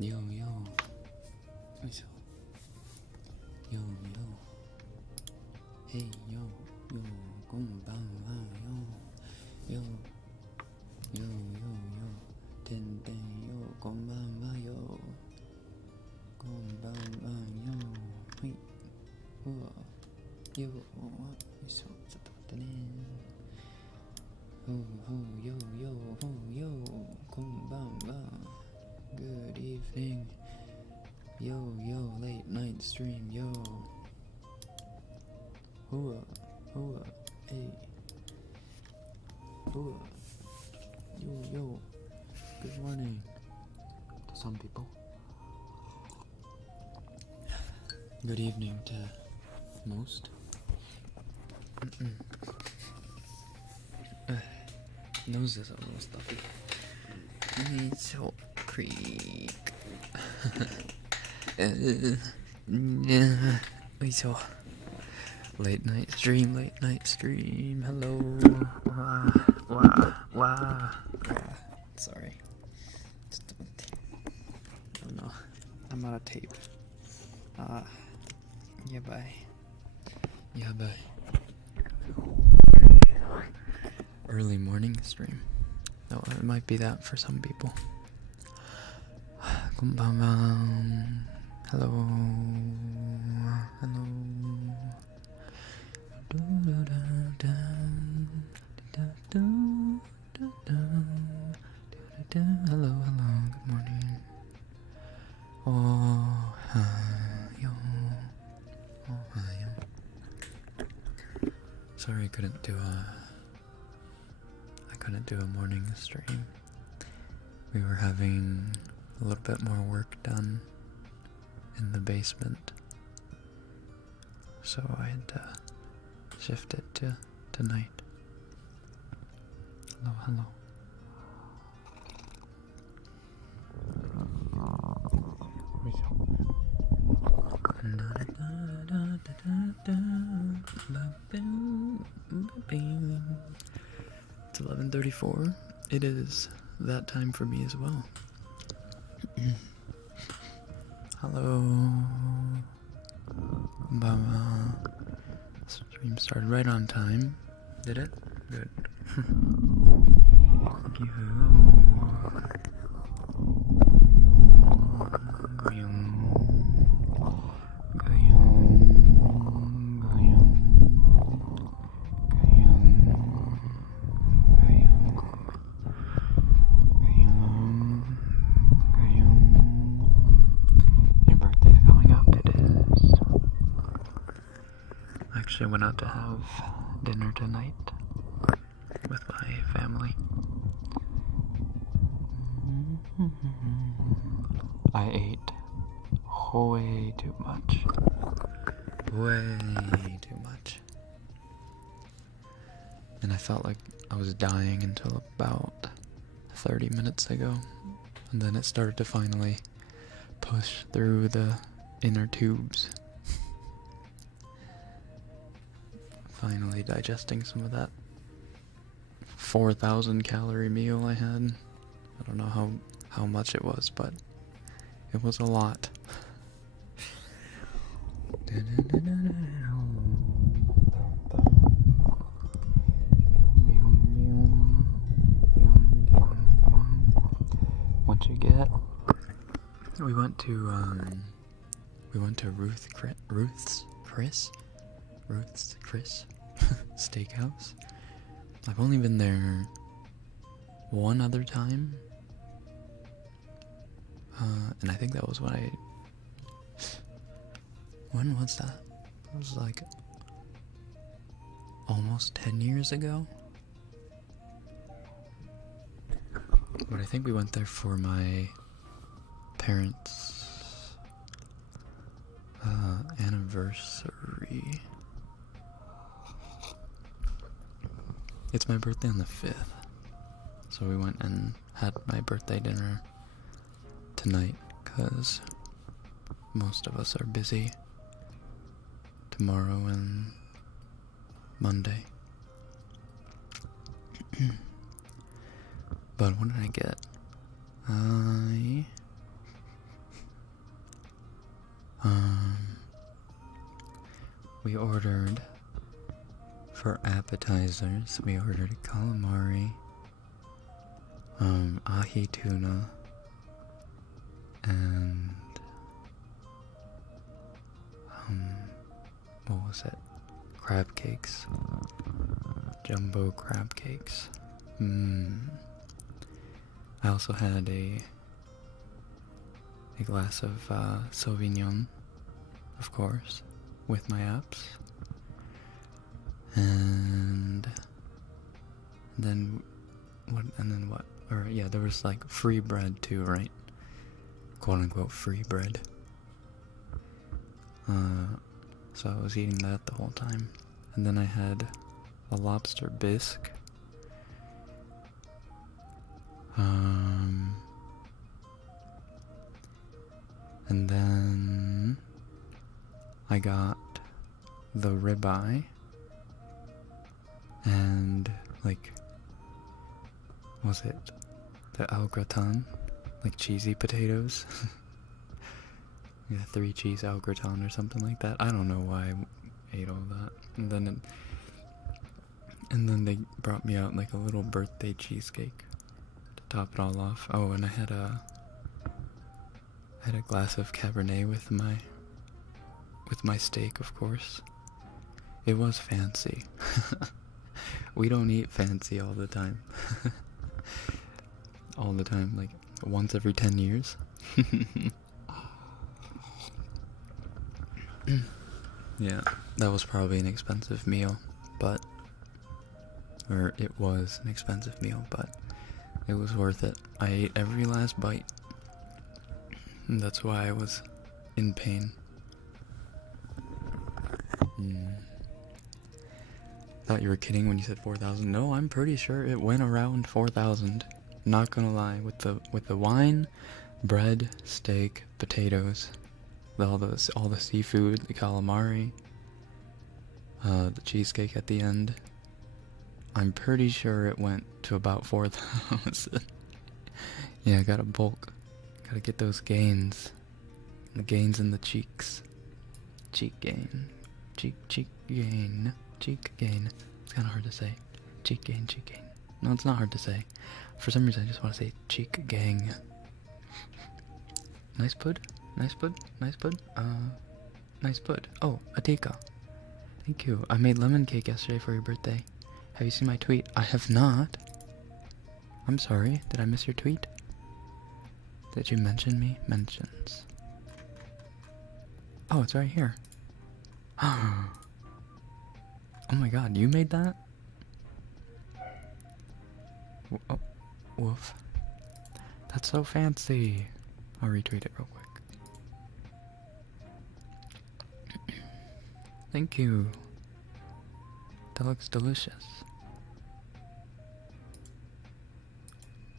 Yo, yo. よいしょ。Yo, yo. Hey, yo, yo. こんばんはよ。Yo, yo, yo, yo. てんてんよ。こんばんはよ。こんばんはよ。はい。うわ。よ。よいしょ。ちょっと待ってね。ほうほうよよほうよ。こんばんは。Good evening. Yo, yo, late night stream, yo. Hooah, hooah, hey. Hooah. Yo, yo. Good morning to some people. Good evening to most. Nose is a little stuffy. So creak. Late night stream. Hello. Wah. Sorry. Oh no. I'm out of tape. Yeah, bye. Early morning stream. No, it might be that for some people. Konbanwa. Hello. Hello, good morning. Oh, hi. Sorry I couldn't do a morning stream. We were having a little bit more work done in the basement, so I had to shift it to tonight. Hello. It's 11:34. It is that time for me as well. Hello. Stream started right on time. Did it? Good. Thank you. Your birthday's coming up. It is. Actually, I went out to have dinner tonight with my family. I ate way too much. And I felt like I was dying until about 30 minutes ago. And then it started to finally push through the inner tubes. Finally digesting some of that 4,000 calorie meal I had. I don't know how much it was, but it was a lot. What you get? We went to Ruth's Chris Steakhouse. I've only been there one other time, and I think that was when was that? It was like almost 10 years ago. But I think we went there for my parents' anniversary. It's my birthday on the 5th. So we went and had my birthday dinner tonight, because most of us are busy tomorrow and Monday. But what did I get? I we ordered, for appetizers, we ordered calamari, ahi tuna, and, what was it? Crab cakes. Jumbo crab cakes. I also had a glass of Sauvignon, of course, with my apps. And then what? Or yeah, there was like free bread too, right? Quote unquote free bread. So I was eating that the whole time. And then I had a lobster bisque. And then I got the ribeye and like, was it the au gratin, like cheesy potatoes? Yeah, 3 cheese au gratin or something like that. I don't know why I ate all that. And then they brought me out like a little birthday cheesecake to top it all off. Oh, and I had a glass of Cabernet with my steak, of course. It was fancy. We don't eat fancy all the time. All the time, like once every 10 years. Yeah, that was probably an expensive meal, or it was an expensive meal, but it was worth it. I ate every last bite. And that's why I was in pain. Thought you were kidding when you said 4,000. No, I'm pretty sure it went around 4,000. Not gonna lie, with the wine, bread, steak, potatoes, all the seafood, the calamari, the cheesecake at the end. I'm pretty sure it went to about 4,000. Yeah, I gotta bulk. Gotta get those gains. The gains in the cheeks. Cheek gain. Cheek gain. Cheek gain. It's kinda hard to say. Cheek gain, cheek gain. No, it's not hard to say. For some reason I just want to say cheek gang. Nice pud. Nice pud. Nice pud. Nice pud. Oh, Atika. Thank you. I made lemon cake yesterday for your birthday. Have you seen my tweet? I have not. I'm sorry. Did I miss your tweet? Did you mention me? Mentions. Oh, it's right here. Oh my god, you made that? Oh, woof. That's so fancy. I'll retweet it real quick. Thank you. That looks delicious.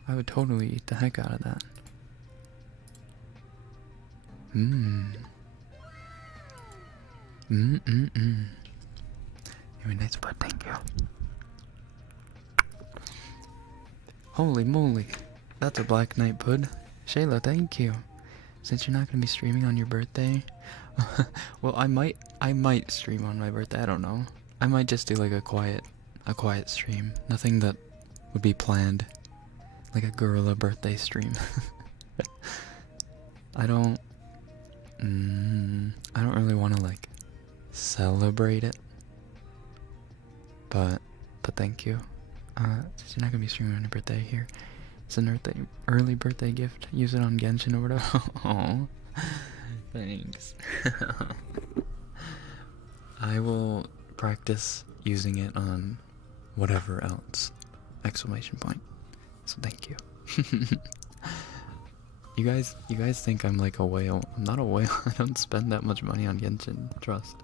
I would totally eat the heck out of that. You're a nice butt, thank you. Holy moly, that's a Black Knight Pud. Shayla, thank you. Since you're not gonna be streaming on your birthday, well, I might stream on my birthday. I don't know. I might just do like a quiet stream. Nothing that would be planned, like a gorilla birthday stream. I don't really want to like celebrate it, but thank you. Since you're not gonna be streaming on your birthday, here, it's an early birthday gift. Use it on Genshin or whatever. Oh, thanks. I will practice using it on whatever else! Exclamation point. So thank you. You guys think I'm like a whale. I'm not a whale. I don't spend that much money on Genshin. Trust.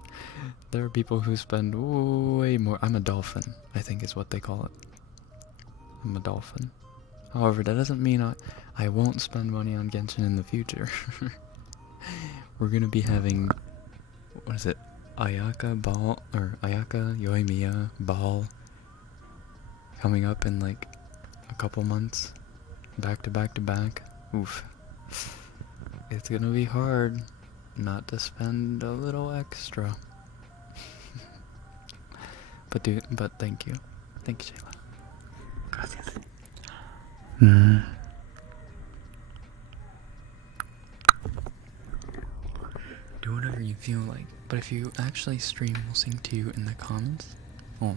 There are people who spend way more. I'm a dolphin, I think is what they call it. I'm a dolphin. However, that doesn't mean I won't spend money on Genshin in the future. We're gonna be having, what is it? Ayaka Ball, or Ayaka Yoimiya Ball coming up in like a couple months. Back to back to back. Oof. It's gonna be hard not to spend a little extra. But thank you. Thank you, Shayla. Gracias. Mm. Do whatever you feel like. But if you actually stream, we'll sing to you in the comments. Oh.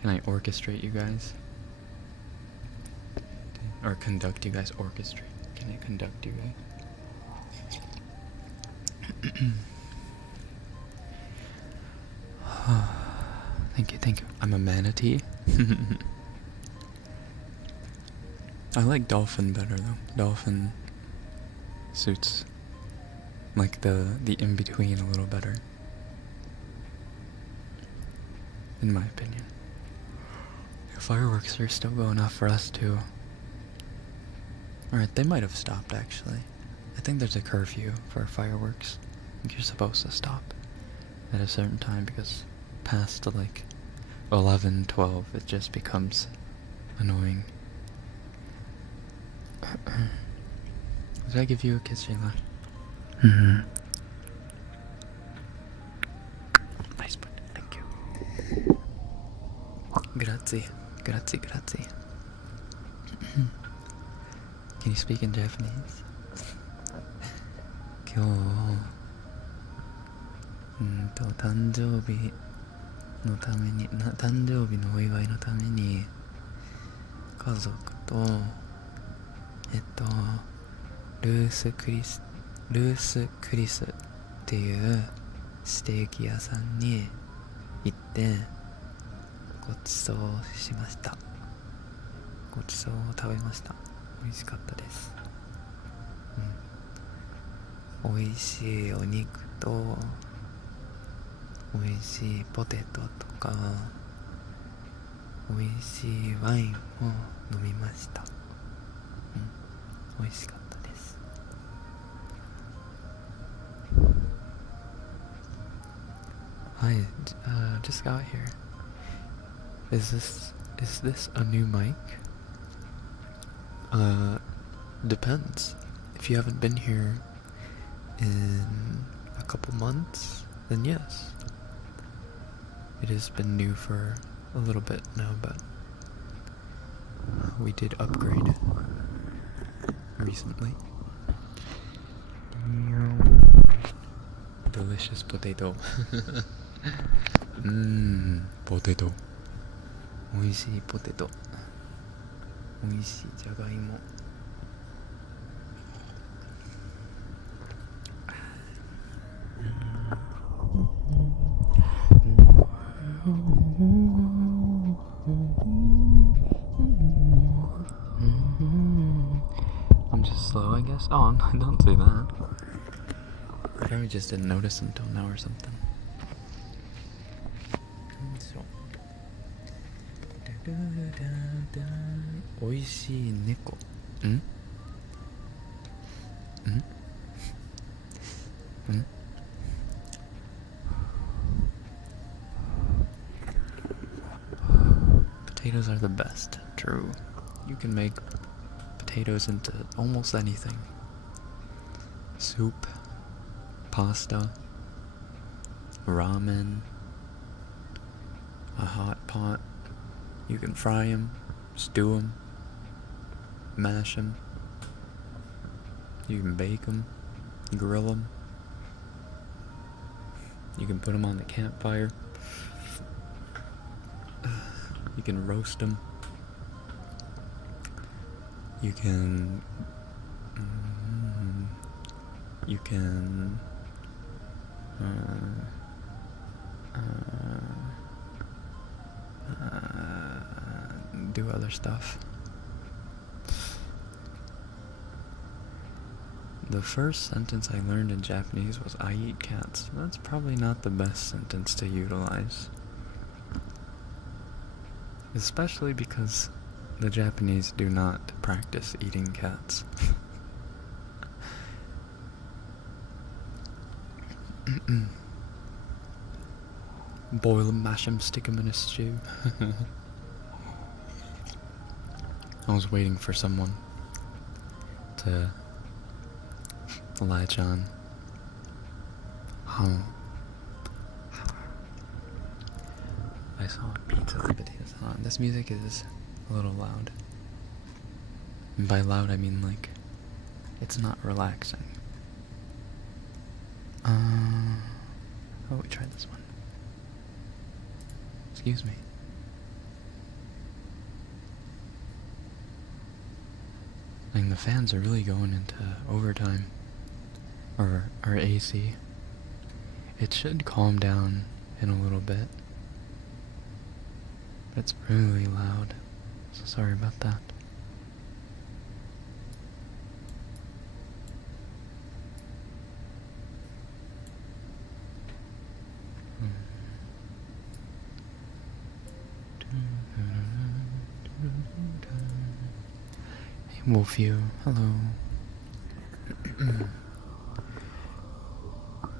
Can I orchestrate you guys? Or conduct you guys? Orchestrate. Can I conduct you guys? Thank you. I'm a manatee. I like dolphin better though. Dolphin suits like the in-between a little better. In my opinion. Fireworks are still going off for us too. Alright, they might have stopped actually. I think there's a curfew for fireworks. I think you're supposed to stop at a certain time because past like 11, 12 it just becomes annoying. Did I give you a kiss, Shayla? Mm-hmm. Nice one, thank you. Grazie. Can you speak in Japanese? 今日誕生日のために誕生日のお祝いのために家族とルースクリスっていうステーキ屋さんに行ってごちそうしました。ごちそうを食べました。美味しかったです。美味しいお肉と美味しいポテトとか美味しいワインを飲みました。美味しかったです。Hi, just got here. Is this a new mic? Depends. If you haven't been here in a couple months, then yes. It has been new for a little bit now, but we did upgrade it recently. Delicious potato. Potato. 美味しいポテト。美味しいじゃがいも。I'm just slow, I guess. Oh, don't say that. I probably just didn't notice until now or something. So. おいしい猫。Potatoes are the best. True. You can make potatoes into almost anything. Soup, pasta, ramen, a hot pot. You can fry them, stew them, mash them. You can bake them, grill them. You can put them on the campfire. You can roast them. You can do other stuff. The first sentence I learned in Japanese was I eat cats. That's probably not the best sentence to utilize. Especially because the Japanese do not practice eating cats. Boil them, mash them, stick them in a stew. I was waiting for someone to latch on. I saw a pizza with potatoes on. This music is a little loud. And by loud, I mean like, it's not relaxing. Oh, we tried this one. Excuse me. I mean, the fans are really going into overtime. Or AC. It should calm down in a little bit. But it's really loud. So sorry about that. Hey, Wolfio, hello.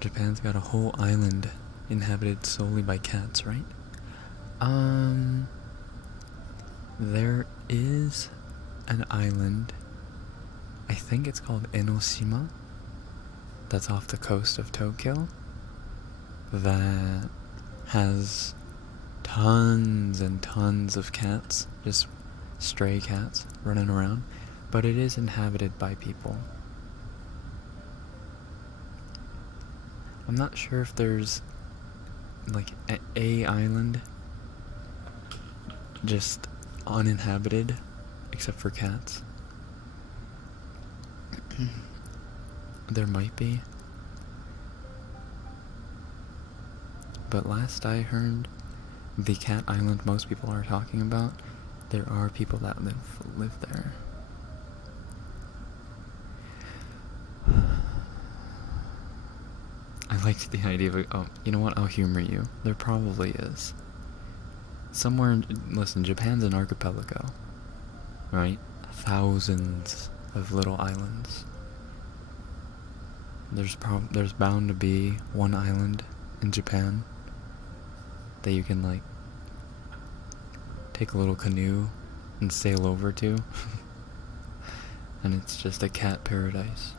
Japan's got a whole island inhabited solely by cats, right? There is an island, I think it's called Enoshima, that's off the coast of Tokyo, that has tons and tons of cats, just stray cats running around, but it is inhabited by people. I'm not sure if there's like a island just uninhabited except for cats. There might be, but last I heard, the cat island most people are talking about, there are people that live there. I liked the idea of, oh, you know what, I'll humor you. There probably is. Somewhere, listen, Japan's an archipelago, right? Thousands of little islands. There's bound to be one island in Japan that you can, like, take a little canoe and sail over to. And it's just a cat paradise.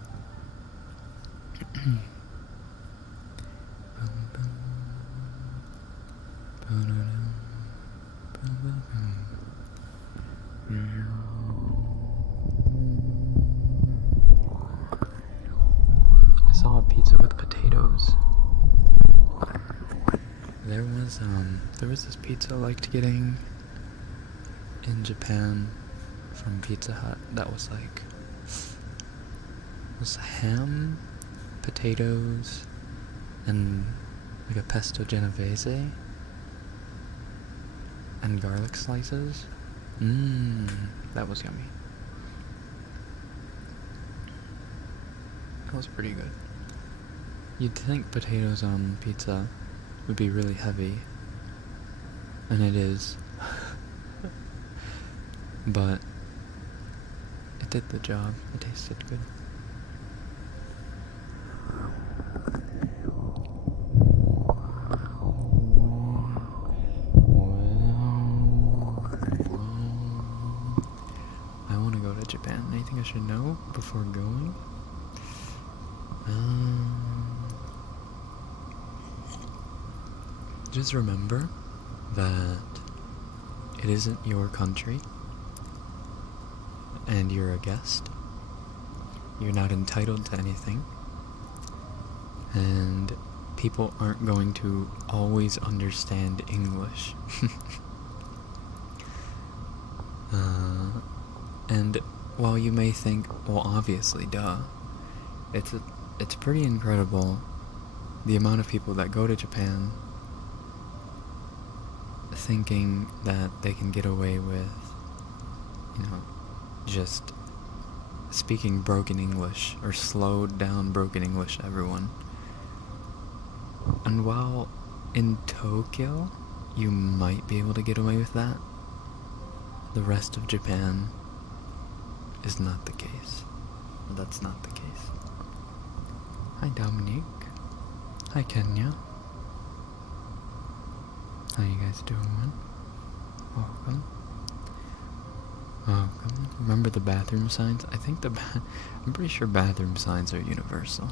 I saw a pizza with potatoes. There was this pizza I liked getting in Japan from Pizza Hut that was like, it was ham, potatoes, and like a pesto genovese and garlic slices. That was yummy. That was pretty good. You'd think potatoes on pizza would be really heavy, and it is. But it did the job. It tasted good. I want to go to Japan. Anything I should know before going? Just remember that it isn't your country, and you're a guest. You're not entitled to anything, and people aren't going to always understand English. And while you may think, well, obviously, duh, it's pretty incredible the amount of people that go to Japan thinking that they can get away with, just speaking broken English or slowed down broken English to everyone. And while in Tokyo you might be able to get away with that, the rest of Japan is not the case. That's not the case. Hi Dominique. Hi Kenya. How you guys doing? Welcome. Welcome. Remember the bathroom signs? I think I'm pretty sure bathroom signs are universal.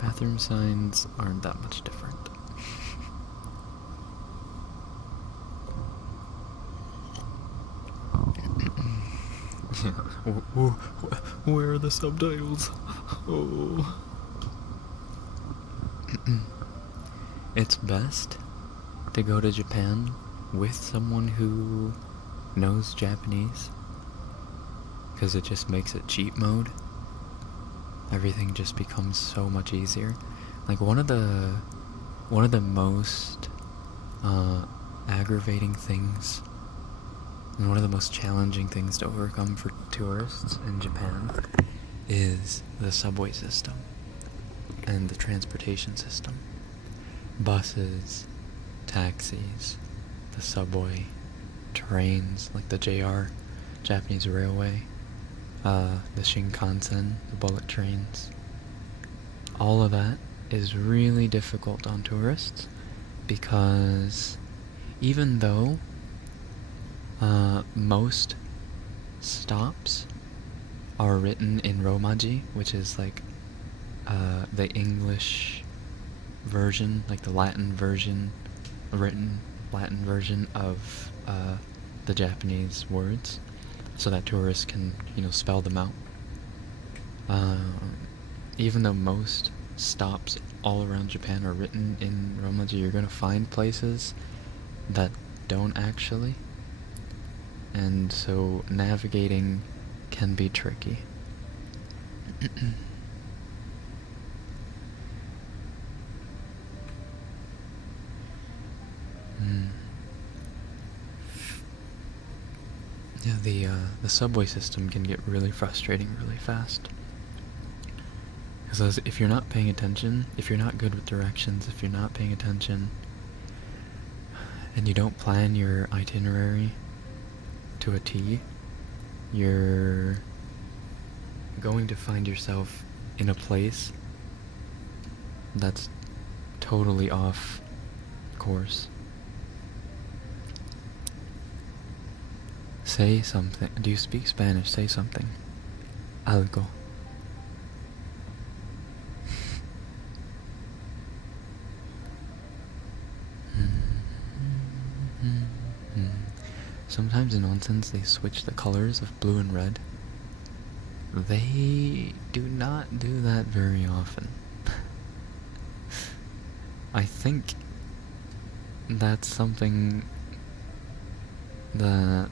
Bathroom signs aren't that much different. Where are the subtitles? Oh. It's best to go to Japan with someone who knows Japanese, because it just makes it cheat mode. Everything just becomes so much easier. Like one of the most aggravating things and one of the most challenging things to overcome for tourists in Japan is the subway system and the transportation system. Buses, taxis, the subway, trains like the JR, Japanese Railway, the Shinkansen, the bullet trains. All of that is really difficult on tourists because even though most stops are written in Romaji, which is like the English version, like the Latin version, written Latin version of the Japanese words, so that tourists can, spell them out. Even though most stops all around Japan are written in Romaji, you're going to find places that don't actually. And so navigating can be tricky. Yeah, the subway system can get really frustrating really fast. Because if you're not paying attention, if you're not good with directions, if you're not paying attention, and you don't plan your itinerary to a T, you're going to find yourself in a place that's totally off course. Say something. Do you speak Spanish? Say something. Algo. Sometimes in onsens they switch the colors of blue and red. They do not do that very often. I think that's something that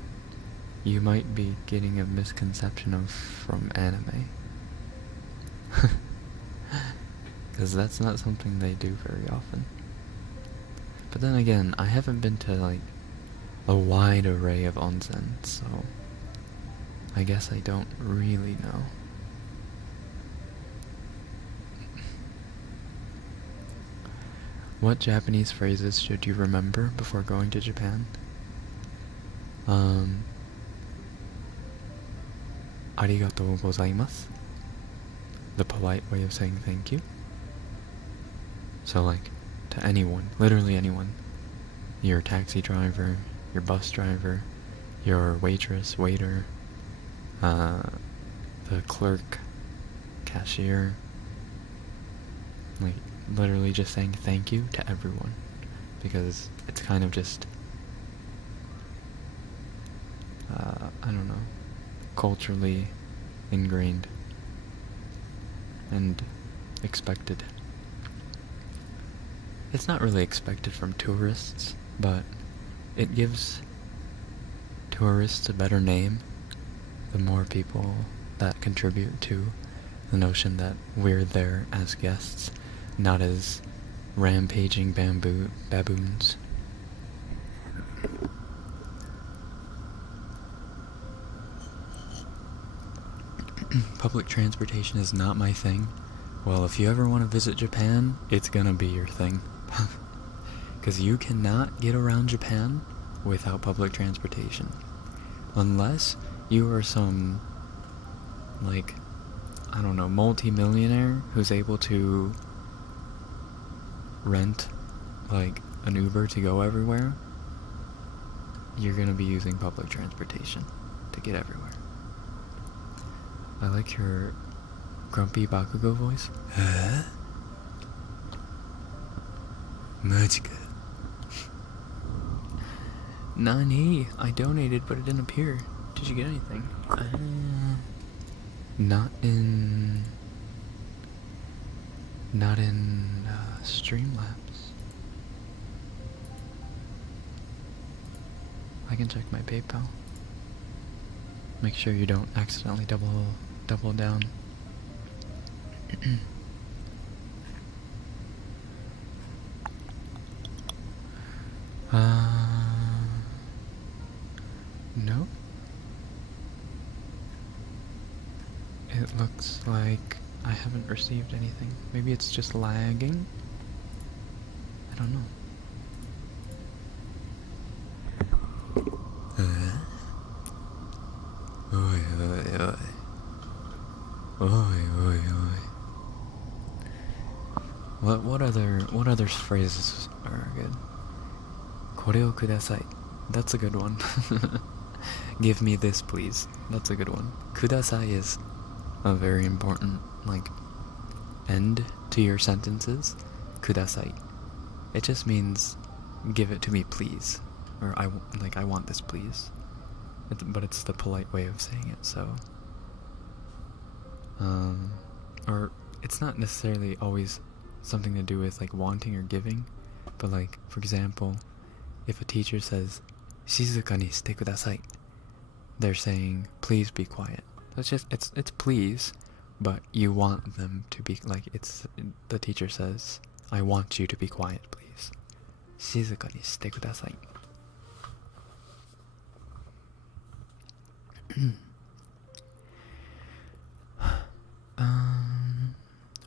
you might be getting a misconception of from anime. Because that's not something they do very often. But then again, I haven't been to a wide array of onsen, so I guess I don't really know. What Japanese phrases should you remember before going to Japan? Arigatou gozaimasu. The polite way of saying thank you. So to anyone, literally anyone. Your taxi driver, your bus driver, your waitress, waiter, the clerk, cashier. Literally just saying thank you to everyone. Because it's kind of just, I don't know, culturally ingrained and expected. It's not really expected from tourists, but it gives tourists a better name the more people that contribute to the notion that we're there as guests, not as rampaging baboons. Public transportation is not my thing. Well, if you ever want to visit Japan, it's gonna be your thing. Because you cannot get around Japan without public transportation. Unless you are some, I don't know, multi-millionaire who's able to rent, an Uber to go everywhere, you're gonna be using public transportation to get everywhere. I like your grumpy Bakugo voice. Huh? Majika. Nani? I donated, but it didn't appear. Did you get anything? Not in Streamlabs. I can check my PayPal. Make sure you don't accidentally double down. No. It looks like I haven't received anything. Maybe it's just lagging? I don't know. Oi, oi, oi. Oi, oi, oi. What other phrases are good? これをください. That's a good one. Give me this, please. That's a good one. ください is a very important, like, end to your sentences. ください. It just means give it to me, please. Or I want this, please. But it's the polite way of saying it, so. Or it's not necessarily always something to do with like wanting or giving, but like, for example, if a teacher says 静かにしてください, they're saying please be quiet. It's please, but you want them to be like, the teacher says I want you to be quiet, please. 静かにしてください.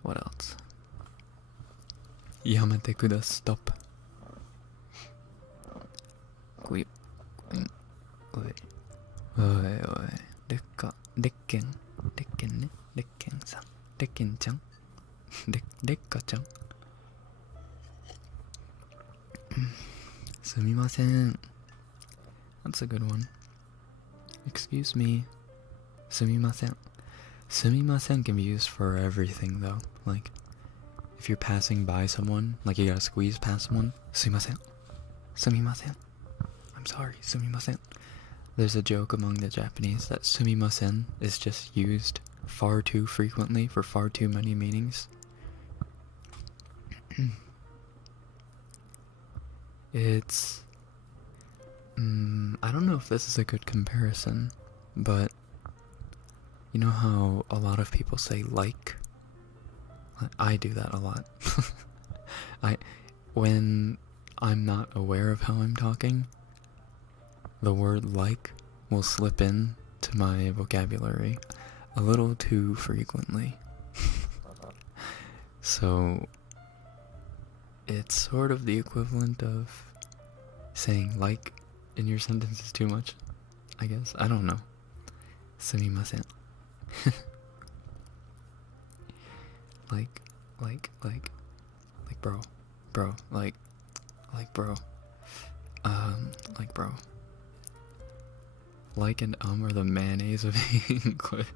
What else? やめてくだ stop. おいおいおいおい、レッケンね、レッケンさん、レッケンちゃん、レッカちゃん。すみません。That's a good one. Excuse me. すみません. すみません can be used for everything though. Like, if you're passing by someone, like you gotta squeeze past someone, すみません. すみません. I'm sorry, すみません. There's a joke among the Japanese that すみません is just used far too frequently for far too many meanings. It's... I don't know if this is a good comparison, but you know how a lot of people say like? I do that a lot. When I'm not aware of how I'm talking, the word like will slip in to my vocabulary a little too frequently. So it's sort of the equivalent of saying like in your sentences too much, I guess. I don't know. すみません. like bro, like bro, like bro. Like and are the mayonnaise of English.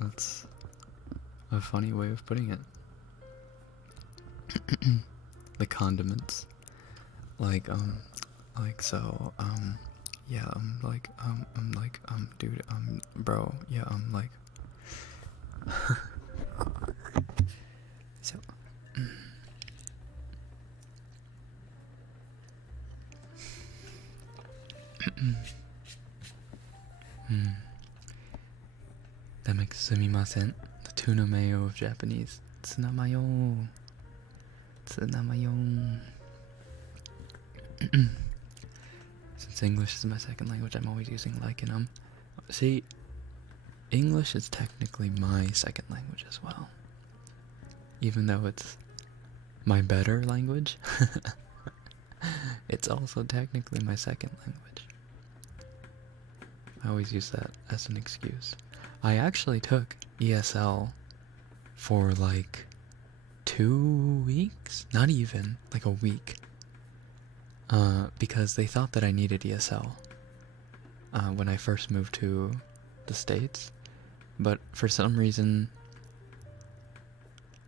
That's a funny way of putting it. The condiments. Like so, yeah, dude, bro, yeah, like. So. That makes sumimasen, the tuna mayo of Japanese. Tsunamayo. Since English is my second language, I'm always using like and See, English is technically my second language as well. Even though it's my better language, it's also technically my second language. I always use that as an excuse. I actually took ESL for like 2 weeks? Not even, like a week. Because they thought that I needed ESL when I first moved to the States. But for some reason,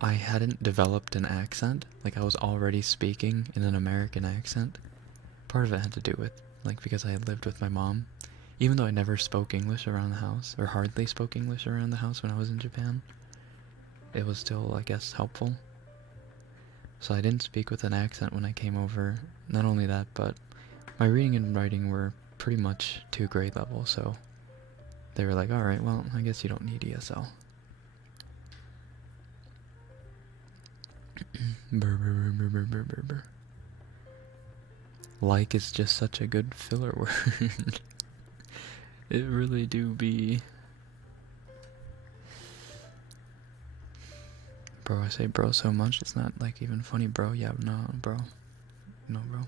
I hadn't developed an accent. Like I was already speaking in an American accent. Part of it had to do with like because I had lived with my mom. Even though I never spoke English around the house, or hardly spoke English around the house when I was in Japan, it was still, I guess, helpful. So I didn't speak with an accent when I came over. Not only that, but my reading and writing were pretty much to grade level, so they were like, alright, well, I guess you don't need ESL. Brr, brr, brr, brr, brr, brr, brr, brr. Like is just such a good filler word. It really do be. Bro, I say bro so much, it's not like even funny, bro. Yeah, no, bro. No, bro.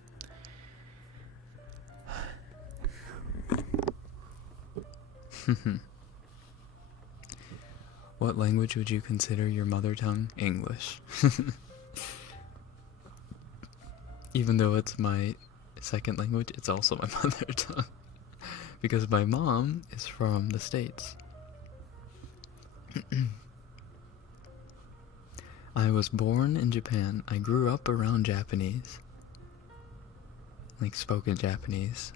What language would you consider your mother tongue? English. Even though it's my second language, it's also my mother tongue. Because my mom is from the States. I was born in Japan. I grew up around Japanese. Like, spoken Japanese.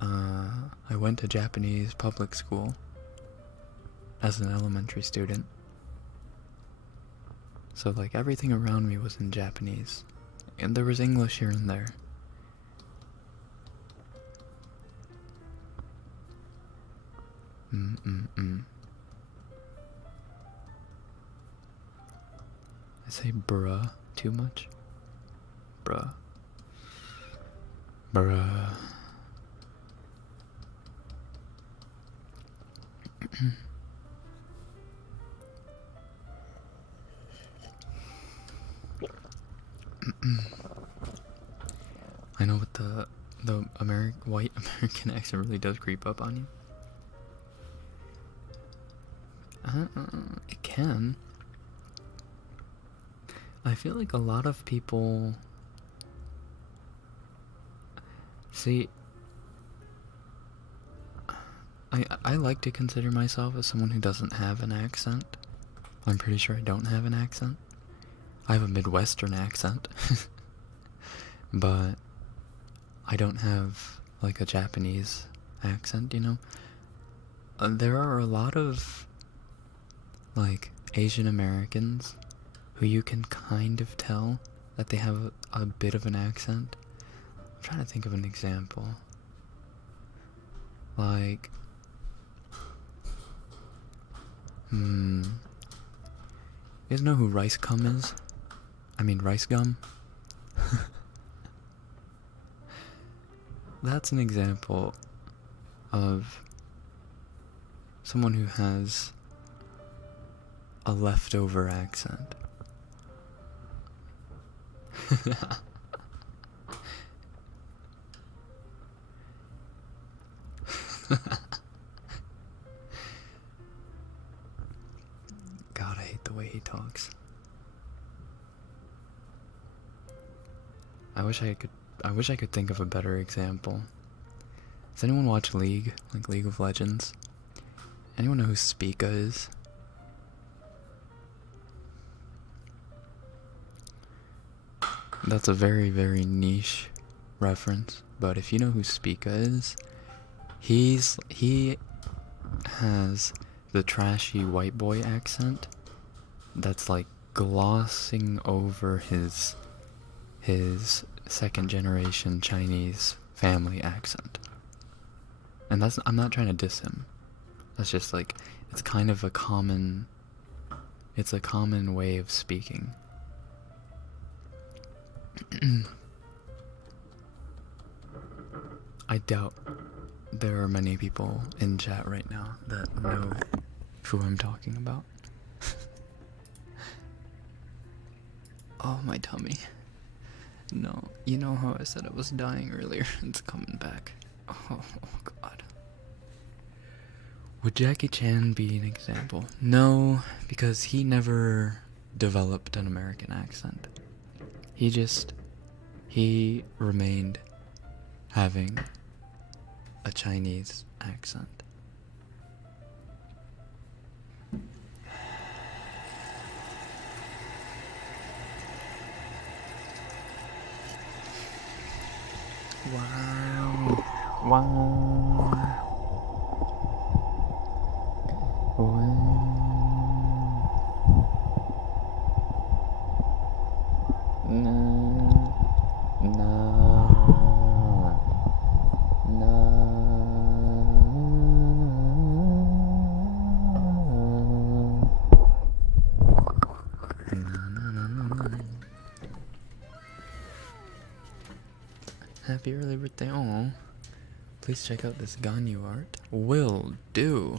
I went to Japanese public school as an elementary student. So, like, everything around me was in Japanese. And there was English here and there. I say bruh too much? Bruh. Bruh. I know what the white American accent really does creep up on you. It can. I feel like a lot of people see. I like to consider myself as someone who doesn't have an accent. I'm pretty sure I don't have an accent. I have a Midwestern accent. But I don't have like a Japanese accent, you know? There are a lot of like Asian Americans who you can kind of tell that they have a bit of an accent. I'm trying to think of an example. Like, you guys know who Rice Gum is? I mean Rice Gum? That's an example of someone who has a leftover accent. God, I hate the way he talks. I wish I could think of a better example. Does anyone watch League? Like League of Legends? Anyone know who Spica is? That's a very, very niche reference, but if you know who Spica is, he has the trashy white boy accent that's like glossing over his second generation Chinese family accent. And I'm not trying to diss him. That's just like, it's kind of a common way of speaking. I doubt there are many people in chat right now that know who I'm talking about. Oh, my tummy. No, you know how I said I was dying earlier? It's coming back. Oh, God. Would Jackie Chan be an example? No, because he never developed an American accent. He remained having a Chinese accent. Wow. Wow. Happy early birthday. Aw. Please check out this Ganyu art. Will do.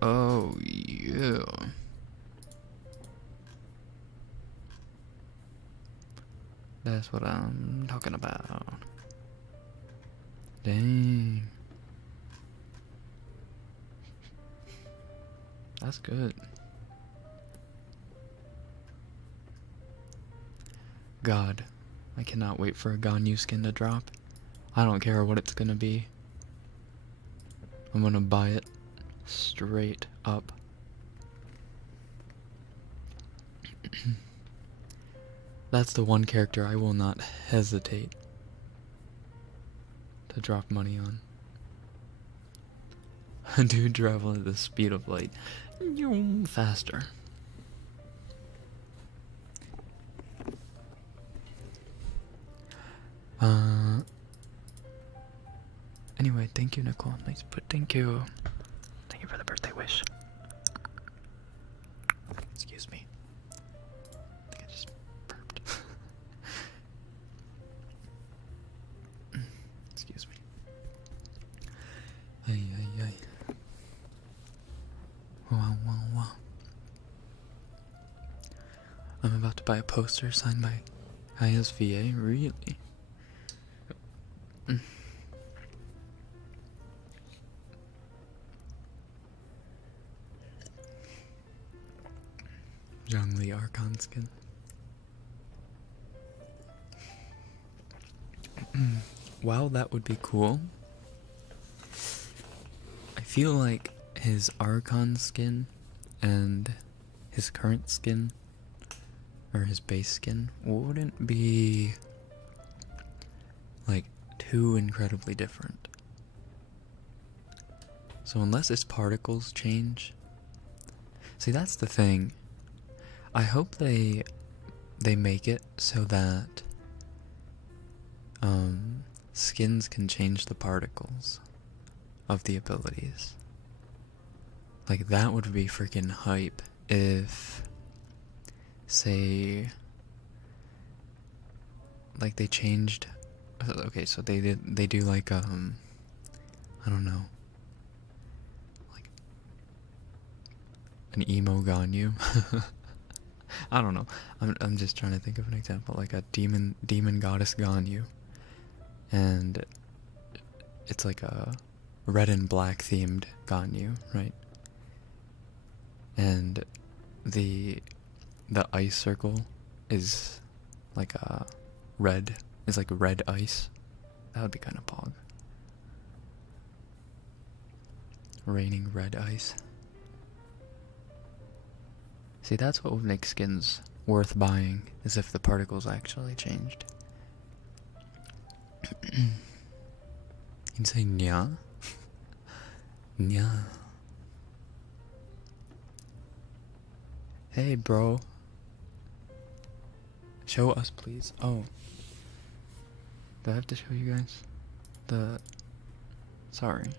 Oh, yeah. That's what I'm talking about. Dang. That's good. God, I cannot wait for a Ganyu skin to drop. I don't care what it's gonna be. I'm gonna buy it straight up. That's the one character I will not hesitate to drop money on. Dude travel at the speed of light. Faster. Anyway, thank you, Nicole. Nice, but thank you. Thank you for the birthday wish. Excuse me. I think I just burped. Excuse me. Ay, ay, ay. Wow, wow, wow. I'm about to buy a poster signed by ISVA. Really? Zhongli Archon skin. Wow, that would be cool. I feel like his Archon skin and his current skin, or his base skin, wouldn't be like too incredibly different. So unless his particles change, see, that's the thing. I hope they make it so that skins can change the particles of the abilities. Like, that would be freaking hype if, say, like, they changed. Okay, so they do like I don't know, like an emo Ganyu. I don't know. I'm just trying to think of an example, like a demon goddess Ganyu, and it's like a red and black themed Ganyu, right? And the ice circle is like a red. It's like red ice. That would be kind of pog. Raining red ice. See, that's what would make skins worth buying, is if the particles actually changed. You'd say nya? Nya. Hey, bro. Show us, please. Oh. Do I have to show you guys? Sorry.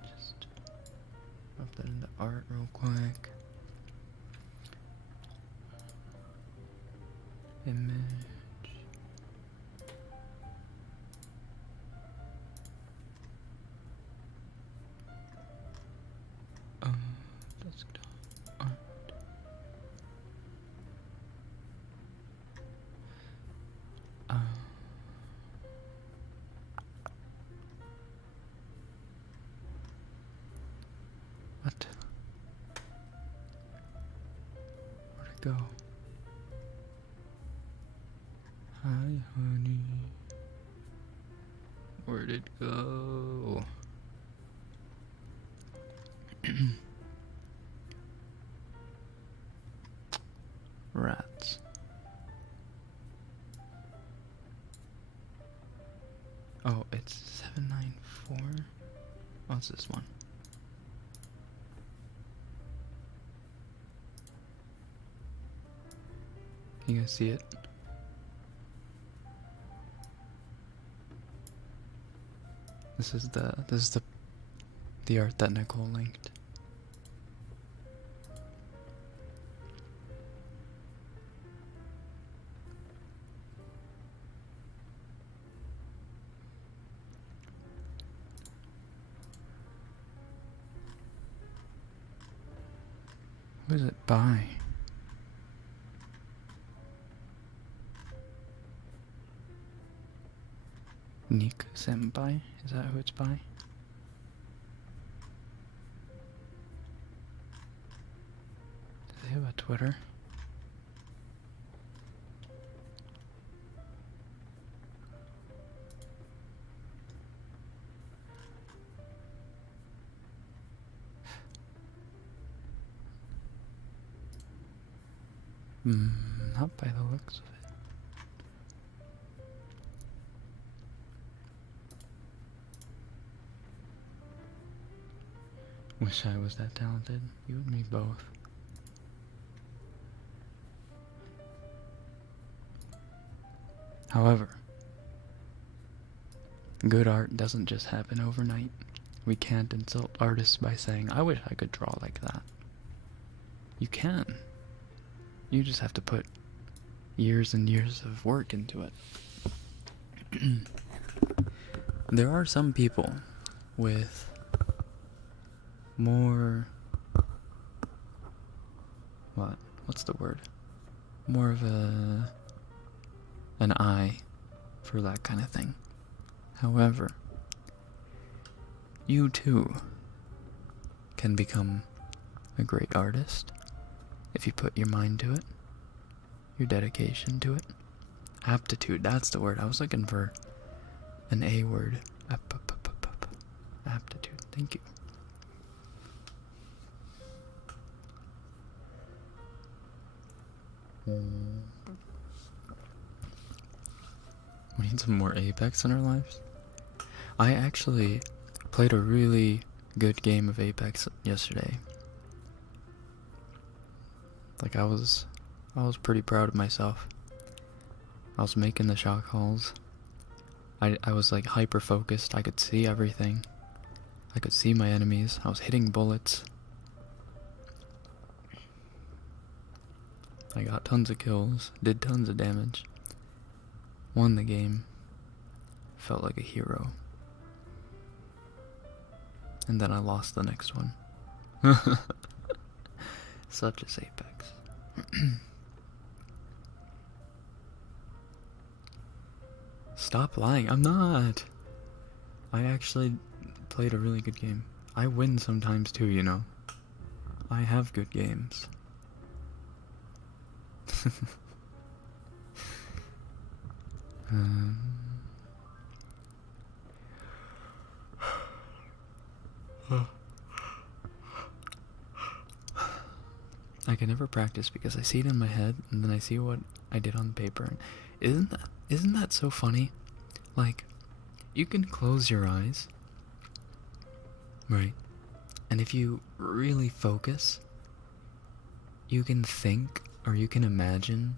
Just drop that into art real quick. Image. Desktop art. What? Where'd it go? Hi, honey. Where'd it go? Rats. Oh, it's 794. What's this one? You guys see it? This is the art that Nicole linked. Who is it by? Nick Senpai? Is that who it's by? Does he have a Twitter? Not by the looks of it. Wish I was that talented. You and me both. However, good art doesn't just happen overnight. We can't insult artists by saying, I wish I could draw like that. You can. You just have to put years and years of work into it. There are some people with more... What's the word? More of an eye for that kind of thing. However, you too can become a great artist if you put your mind to it, your dedication to it. Aptitude, that's the word. I was looking for an A word. Aptitude, thank you. We need some more Apex in our lives. I actually played a really good game of Apex yesterday. Like I was pretty proud of myself. I was making the shot calls. I was like hyper focused. I could see everything. I could see my enemies. I was hitting bullets. I got tons of kills, did tons of damage. Won the game. Felt like a hero. And then I lost the next one. Such as Apex. Stop lying. I'm not. I actually played a really good game. I win sometimes too, you know. I have good games. I can never practice because I see it in my head and then I see what I did on paper. Isn't that so funny? Like, you can close your eyes, right? And if you really focus, you can think or you can imagine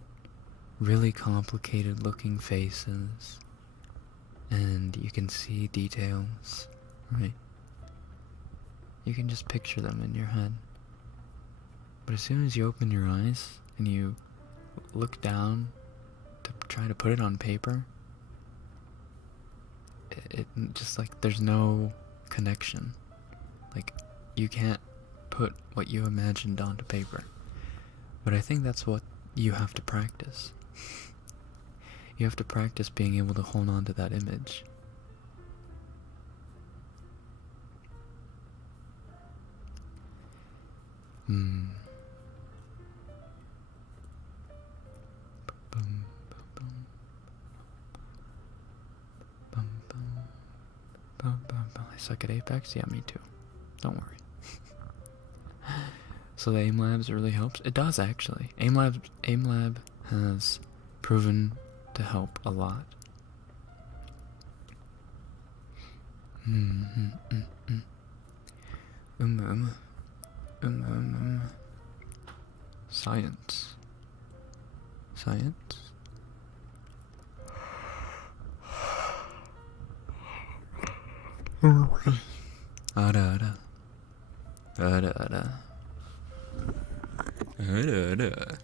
really complicated looking faces and you can see details, right? You can just picture them in your head. But as soon as you open your eyes and you look down to try to put it on paper, it just like there's no connection. Like you can't put what you imagined onto paper. But I think that's what you have to practice. You have to practice being able to hold on to that image. suck at Apex? Yeah, me too. Don't worry. So the aim labs really helps? It does, actually. Aim lab has proven to help a lot. Science. Science? Ada.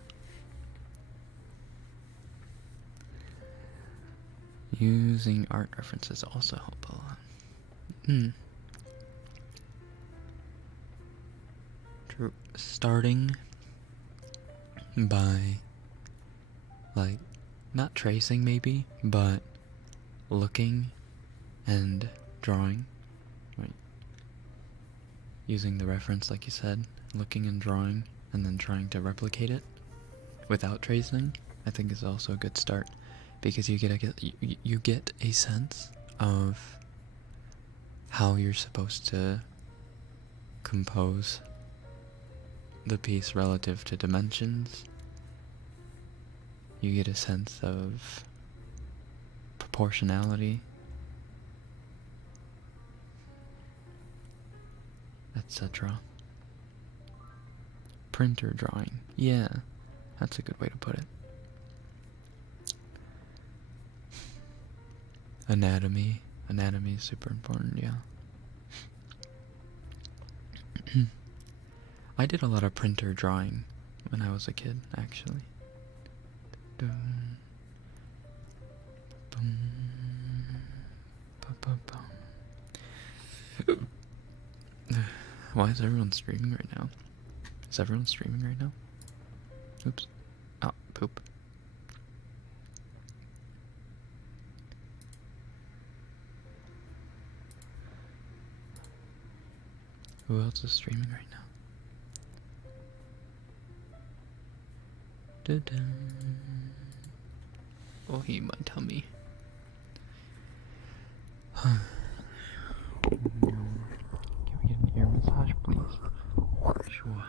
Using art references also help a lot. True. Starting by, like, not tracing maybe, but looking and drawing. Right. Using the reference like you said, looking and drawing, and then trying to replicate it without tracing, I think is also a good start, because you get a sense of how you're supposed to compose the piece relative to dimensions. You get a sense of proportionality, etc. Printer drawing. Yeah, that's a good way to put it. Anatomy. Anatomy is super important, yeah. I did a lot of printer drawing when I was a kid, actually. Why is everyone streaming right now? Is everyone streaming right now? Oops. Oh, poop. Who else is streaming right now? Oh, he my tummy. Can we get an ear massage, please? Sure.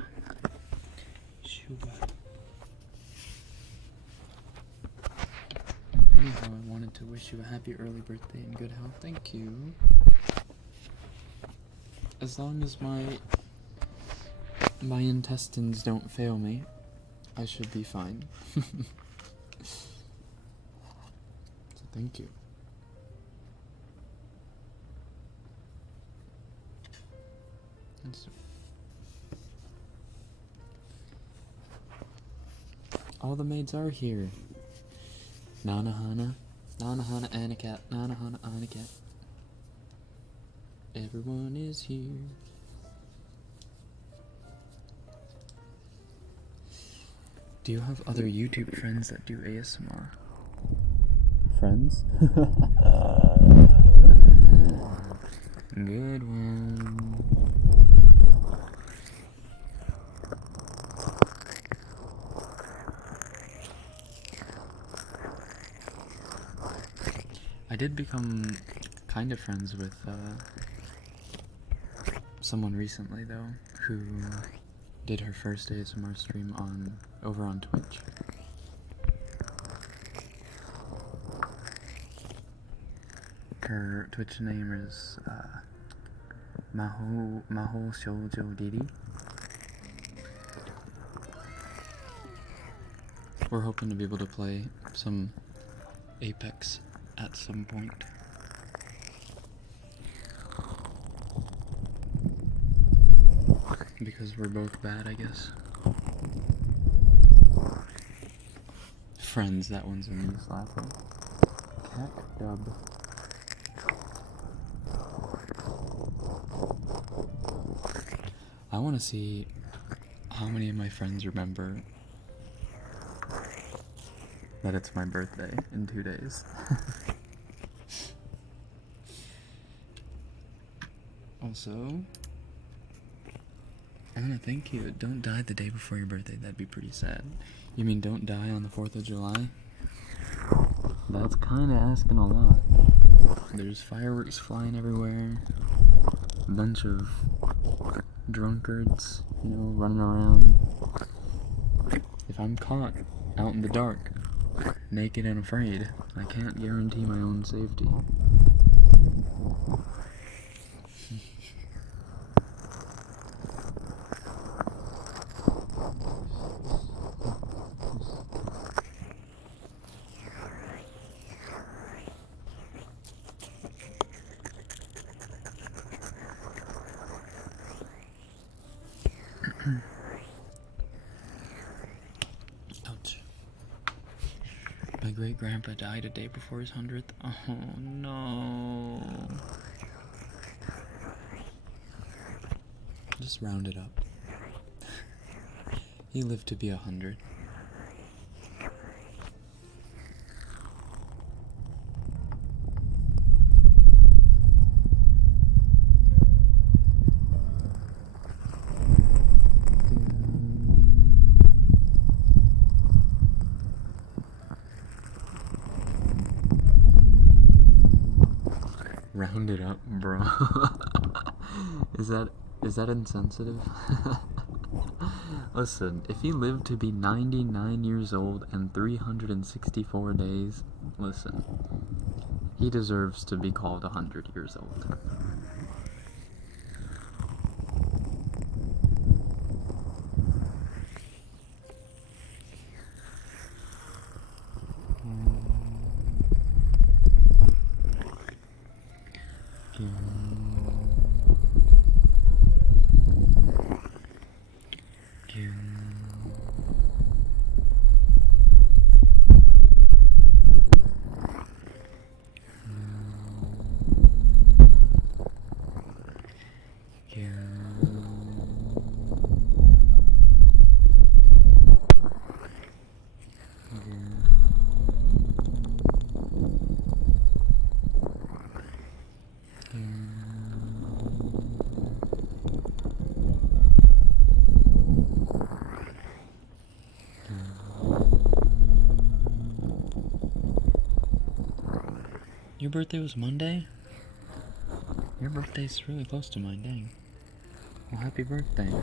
Anyhow, I wanted to wish you a happy early birthday and good health. Thank you. As long as my intestines don't fail me, I should be fine. So thank you. All the maids are here. Nanahana, Anakat, Nanahana, Anakat. Everyone is here. Do you have other YouTube friends that do ASMR? Friends? Good one. I did become kind of friends with someone recently though, who did her first ASMR stream over on Twitch. Her Twitch name is Maho Shoujo Didi. We're hoping to be able to play some Apex at some point. Because we're both bad, I guess. Friends, that one's when he's laughing. Cat dub. I want to see how many of my friends remember that it's my birthday in 2 days. Also, I want to thank you. Don't die the day before your birthday. That'd be pretty sad. You mean don't die on the 4th of July? That's kind of asking a lot. There's fireworks flying everywhere. a bunch of drunkards, you know, running around. If I'm caught out in the dark, naked and afraid, I can't guarantee my own safety. Ouch. My great-grandpa died a day before his 100th. Oh, no. Just round it up. He lived to be 100. Round it up, bro. Is that insensitive? Listen, if he lived to be 99 years old and 364 days, listen, he deserves to be called 100 years old. Your birthday was Monday? Your birthday's really close to mine, dang. Well, happy birthday.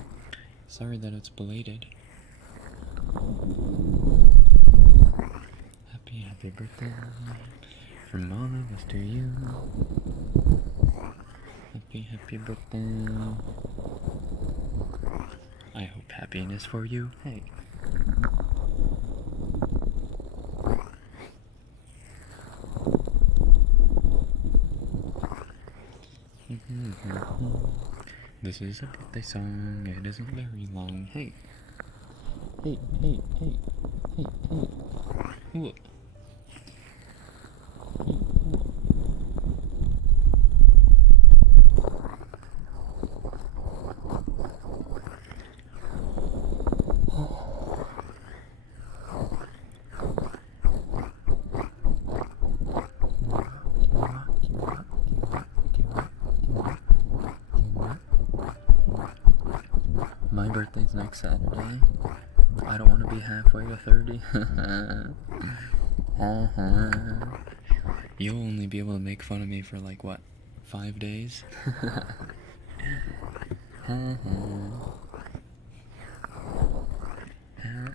Sorry that it's belated. Happy birthday from all of us to you. Happy birthday. I hope happiness for you. Hey. This is a birthday song, it isn't very long. Hey. Hey. Look. My birthday's next Saturday. I don't want to be halfway to 30. You'll only be able to make fun of me for like, what, 5 days?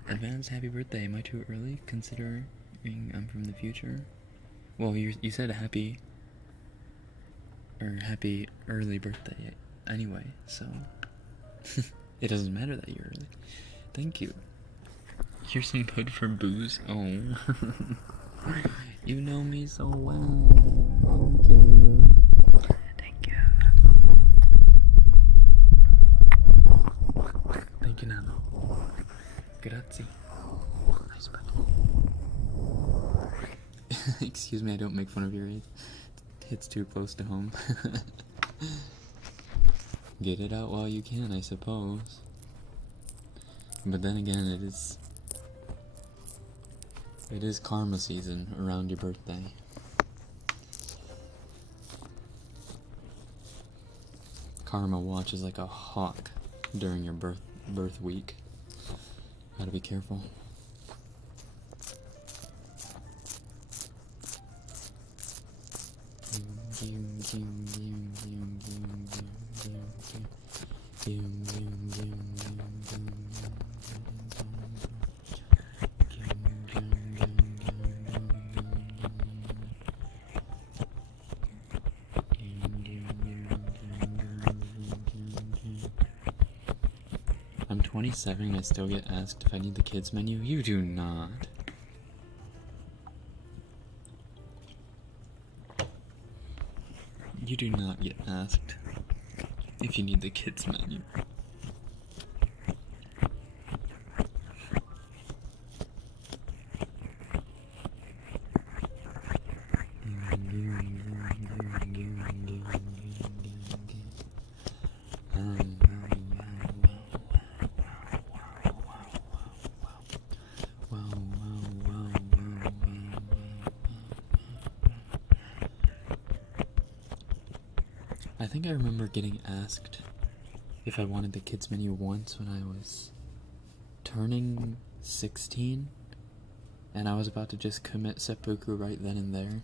Advance happy birthday. Am I too early considering I'm from the future? Well, you said happy early birthday anyway, so it doesn't matter that you're early. Thank you. Here's some good for booze. Oh. You know me so well. Thank you. Thank you. Thank you, Nano. Grazie. Nice buddy. Excuse me, I don't make fun of your age. It's too close to home. Get it out while you can, I suppose. But then again, it is karma season around your birthday. Karma watches like a hawk during your birth week. Gotta be careful. I'm 27 and I still get asked if I need the kids menu. You do not. You do not get asked if you need the kids menu. I think I remember getting asked if I wanted the kids menu once when I was turning 16 and I was about to just commit seppuku right then and there.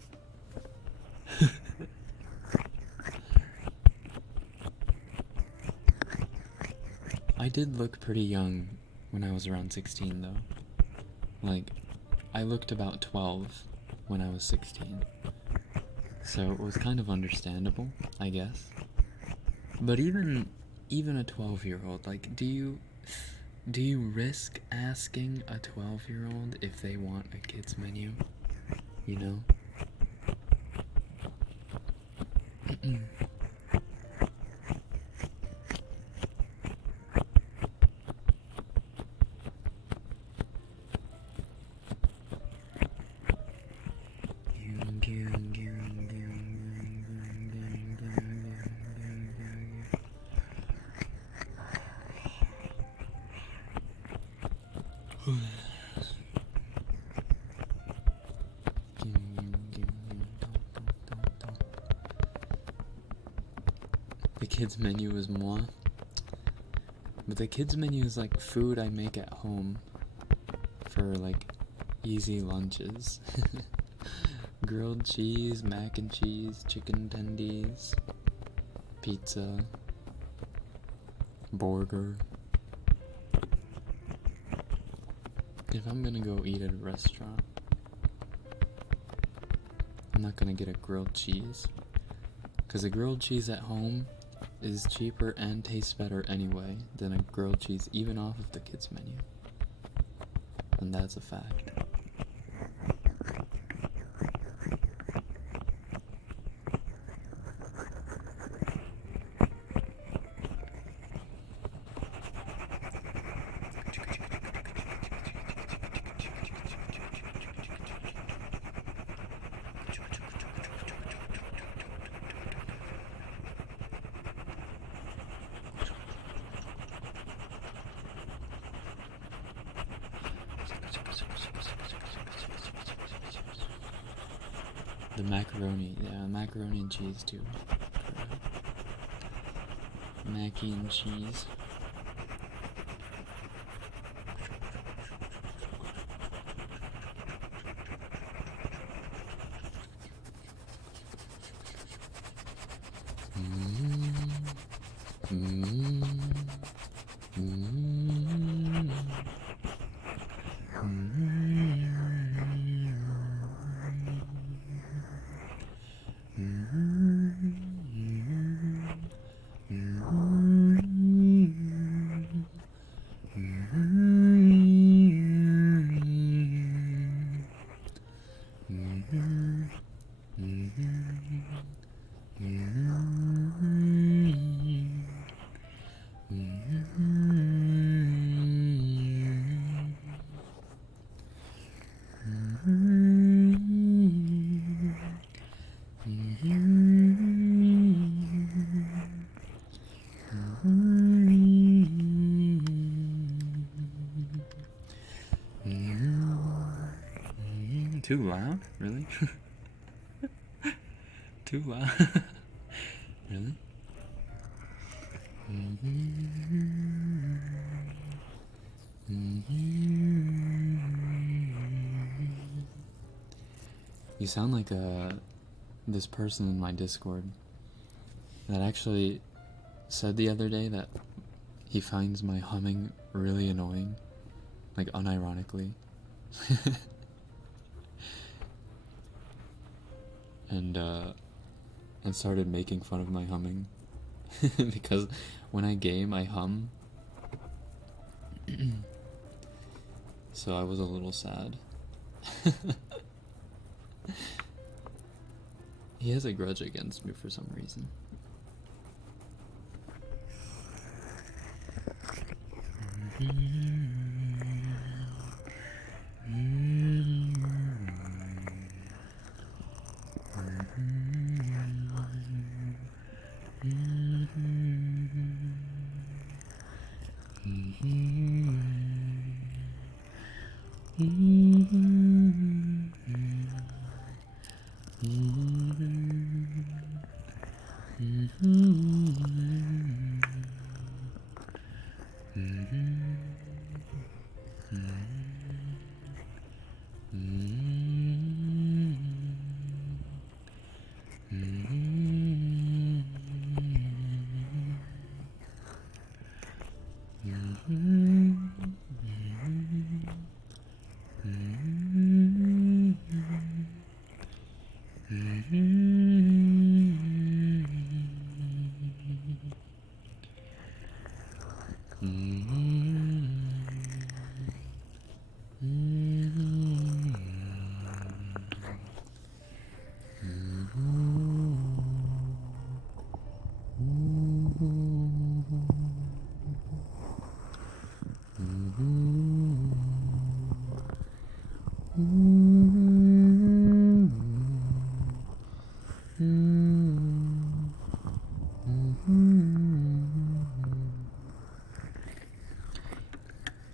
I did look pretty young when I was around 16 though. Like, I looked about 12 when I was 16. So it was kind of understandable, I guess. But even a 12-year-old, like, do you risk asking a 12-year-old if they want a kids menu? You know? The kids menu is moi. But the kids menu is like food I make at home for like easy lunches. Grilled cheese, mac and cheese, chicken tendies, pizza, burger. If I'm gonna go eat at a restaurant, I'm not gonna get a grilled cheese. Because a grilled cheese at home is cheaper and tastes better anyway than a grilled cheese even off of the kids menu. And that's a fact. The macaroni, yeah, macaroni and cheese too. Mackey and cheese. Too loud? Really? Too loud? Really? You sound like this person in my Discord that actually said the other day that he finds my humming really annoying, like unironically. And started making fun of my humming. Because when I game, I hum. So I was a little sad. He has a grudge against me for some reason.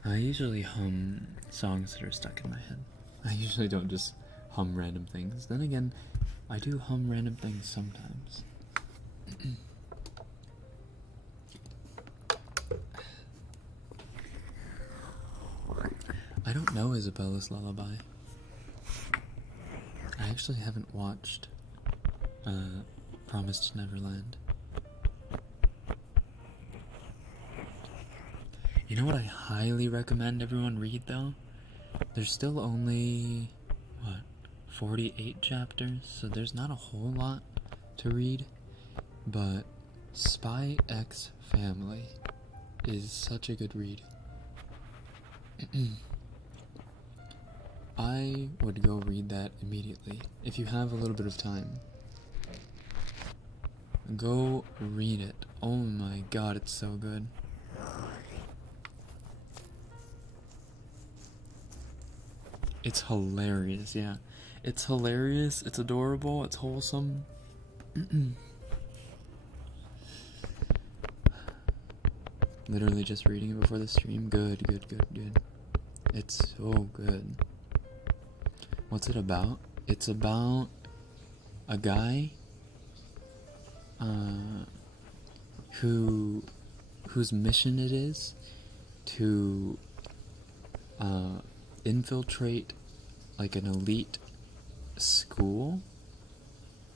I usually hum songs that are stuck in my head. I usually don't just hum random things. Then again, I do hum random things sometimes. I don't know Isabella's Lullaby. I actually haven't watched Promised Neverland. You know what I highly recommend everyone read though? There's still only, 48 chapters, so there's not a whole lot to read, but Spy X Family is such a good read. I would go read that immediately. If you have a little bit of time, go read it. Oh my god, it's so good. It's hilarious, yeah. It's hilarious, it's adorable, it's wholesome. Literally just reading it before the stream. Good. It's so good. What's it about? It's about a guy whose mission it is to infiltrate like an elite school,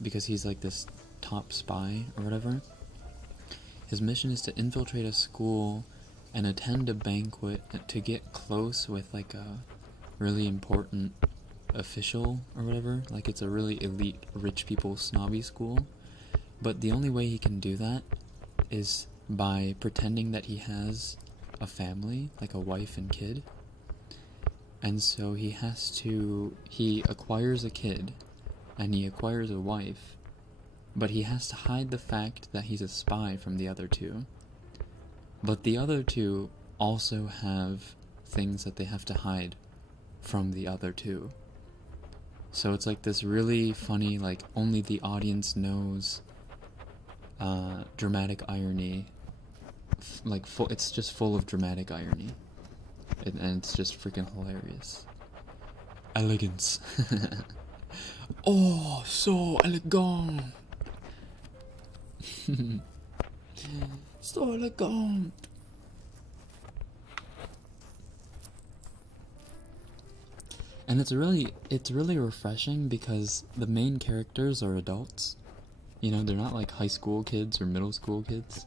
because he's like this top spy or whatever. His mission is to infiltrate a school and attend a banquet to get close with like a really important official or whatever. Like it's a really elite rich people snobby school, but the only way he can do that is by pretending that he has a family, like a wife and kid. And so he acquires a kid and he acquires a wife, but he has to hide the fact that he's a spy from the other two. But the other two also have things that they have to hide from the other two. So it's like this really funny, like only the audience knows dramatic irony. It's just full of dramatic irony. And it's just freaking hilarious. Elegance. Oh, so elegant. So elegant. And it's really refreshing because the main characters are adults. You know, they're not like high school kids or middle school kids.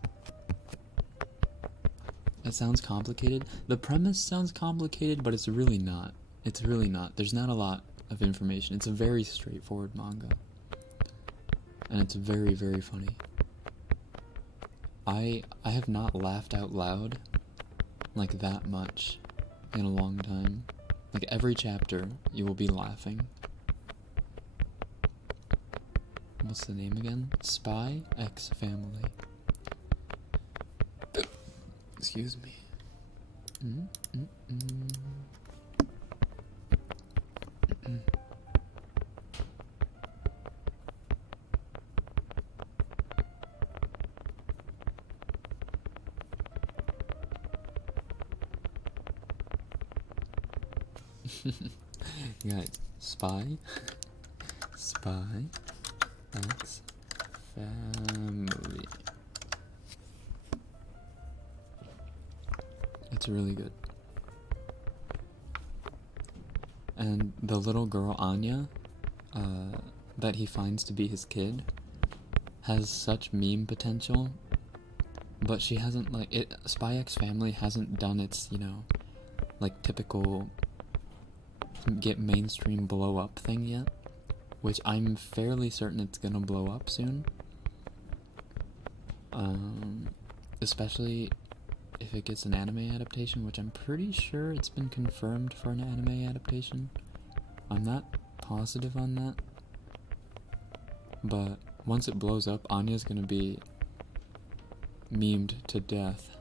It sounds complicated. The premise sounds complicated, but it's really not. It's really not. There's not a lot of information. It's a very straightforward manga. And it's very, very funny. I have not laughed out loud like that much in a long time. Like every chapter, you will be laughing. What's the name again? Spy X Family. Excuse me. Guys, Spy X Family. It's really good. And the little girl Anya, that he finds to be his kid, has such meme potential, but she hasn't, like, Spy X Family hasn't done its, like, typical get mainstream blow up thing yet, which I'm fairly certain it's gonna blow up soon. Especially if it gets an anime adaptation, which I'm pretty sure it's been confirmed for an anime adaptation. I'm not positive on that, but once it blows up, Anya's gonna be memed to death.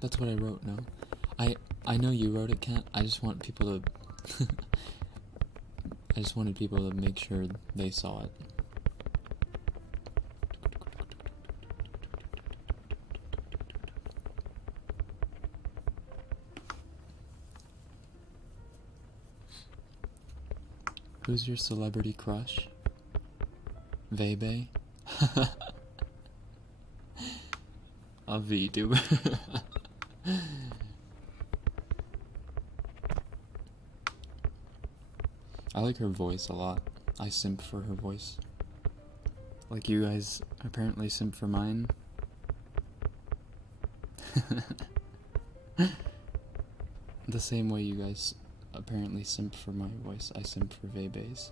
That's what I wrote now. I know you wrote it, Kat. I just want people to I just wanted people to make sure they saw it. Who's your celebrity crush? Vebe? A VTuber. I like her voice a lot. I simp for her voice. Like you guys apparently simp for mine. The same way you guys apparently simp for my voice, I simp for Vebe's.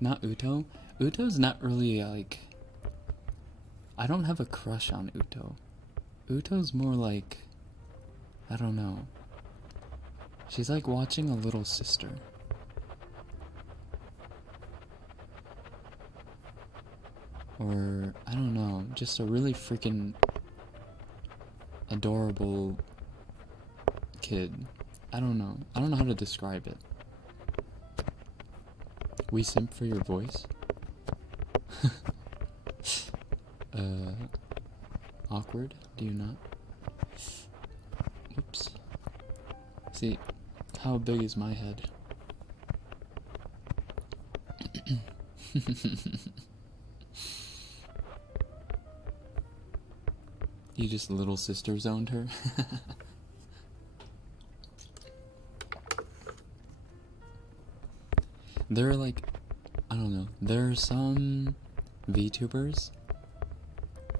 Not Uto. Uto's not really like... I don't have a crush on Uto. Uto's more like... I don't know. She's like watching a little sister. Or, I don't know, just a really freaking adorable kid. I don't know. I don't know how to describe it. We simp for your voice? Awkward? Do you not? Oops. See, how big is my head? You just little sister zoned her? There are like, I don't know, there are some VTubers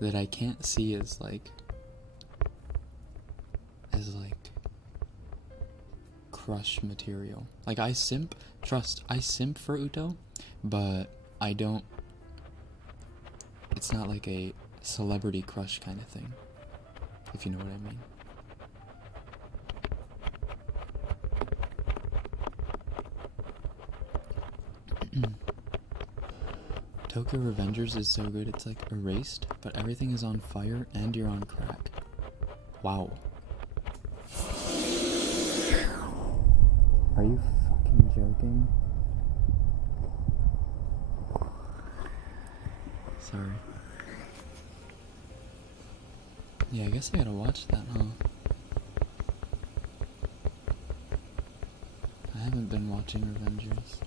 that I can't see as like crush material. Like I simp for Uto, but I don't, it's not like a celebrity crush kind of thing, if you know what I mean. Tokyo Revengers is so good it's like erased, but everything is on fire and you're on crack. Wow. Are you fucking joking? Sorry. Yeah, I guess I gotta watch that, huh? I haven't been watching Revengers.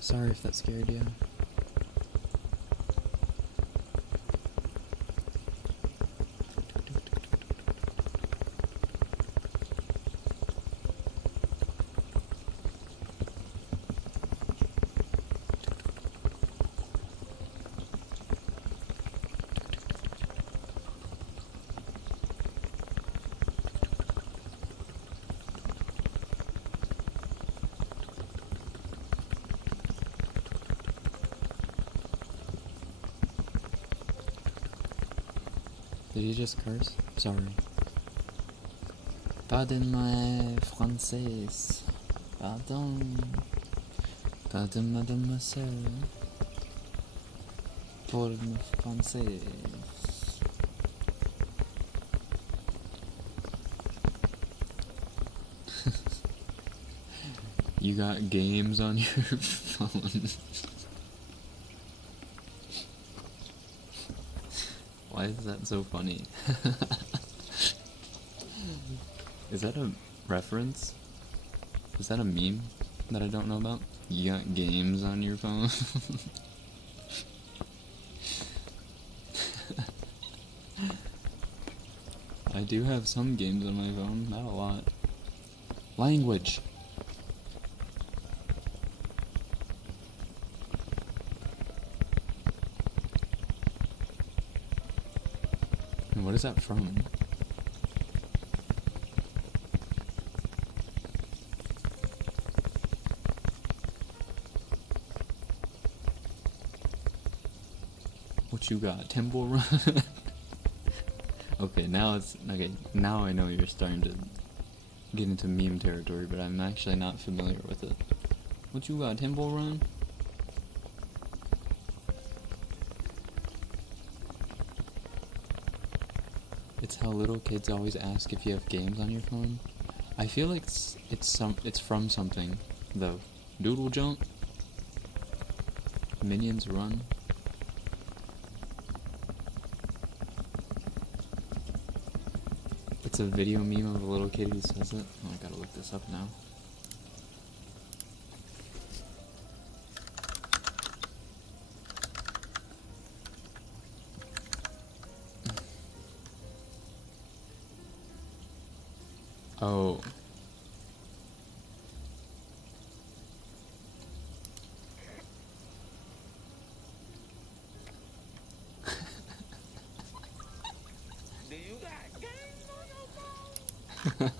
Sorry if that scared you. Did you just curse? Sorry. Pardon-moi, français. Pardon. Pardon, mademoiselle. Pour le français. You got games on your phone. Why is that so funny? Is that a reference? Is that a meme that I don't know about? You got games on your phone? I do have some games on my phone, not a lot. Language! What is that from? What you got? Temple Run? Okay, now I know you're starting to get into meme territory, but I'm actually not familiar with it. What you got? Temple Run? It's how little kids always ask if you have games on your phone. I feel like it's from something though. Doodle Jump? Minions Run? It's a video meme of a little kid who says it. Oh, I gotta look this up now. Oh. Do you got games on your phone?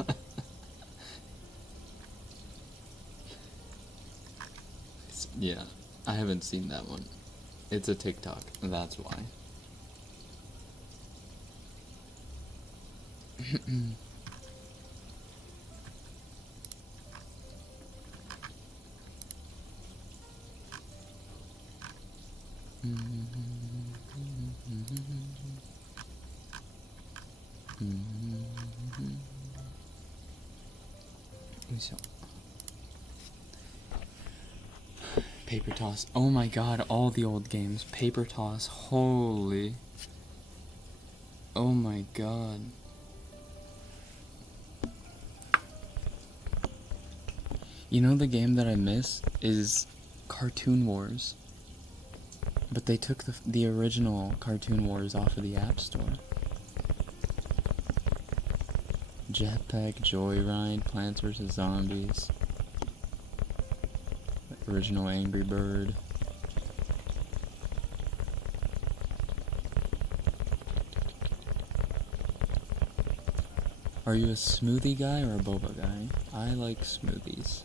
Yeah, I haven't seen that one. It's a TikTok, that's why. Paper toss. Oh my god, all the old games. Paper toss. Holy. Oh my god. You know the game that I miss is Cartoon Wars. But they took the original Cartoon Wars off of the App Store. Jetpack, Joyride, Plants vs. Zombies. Original Angry Bird. Are you a smoothie guy or a boba guy? I like smoothies.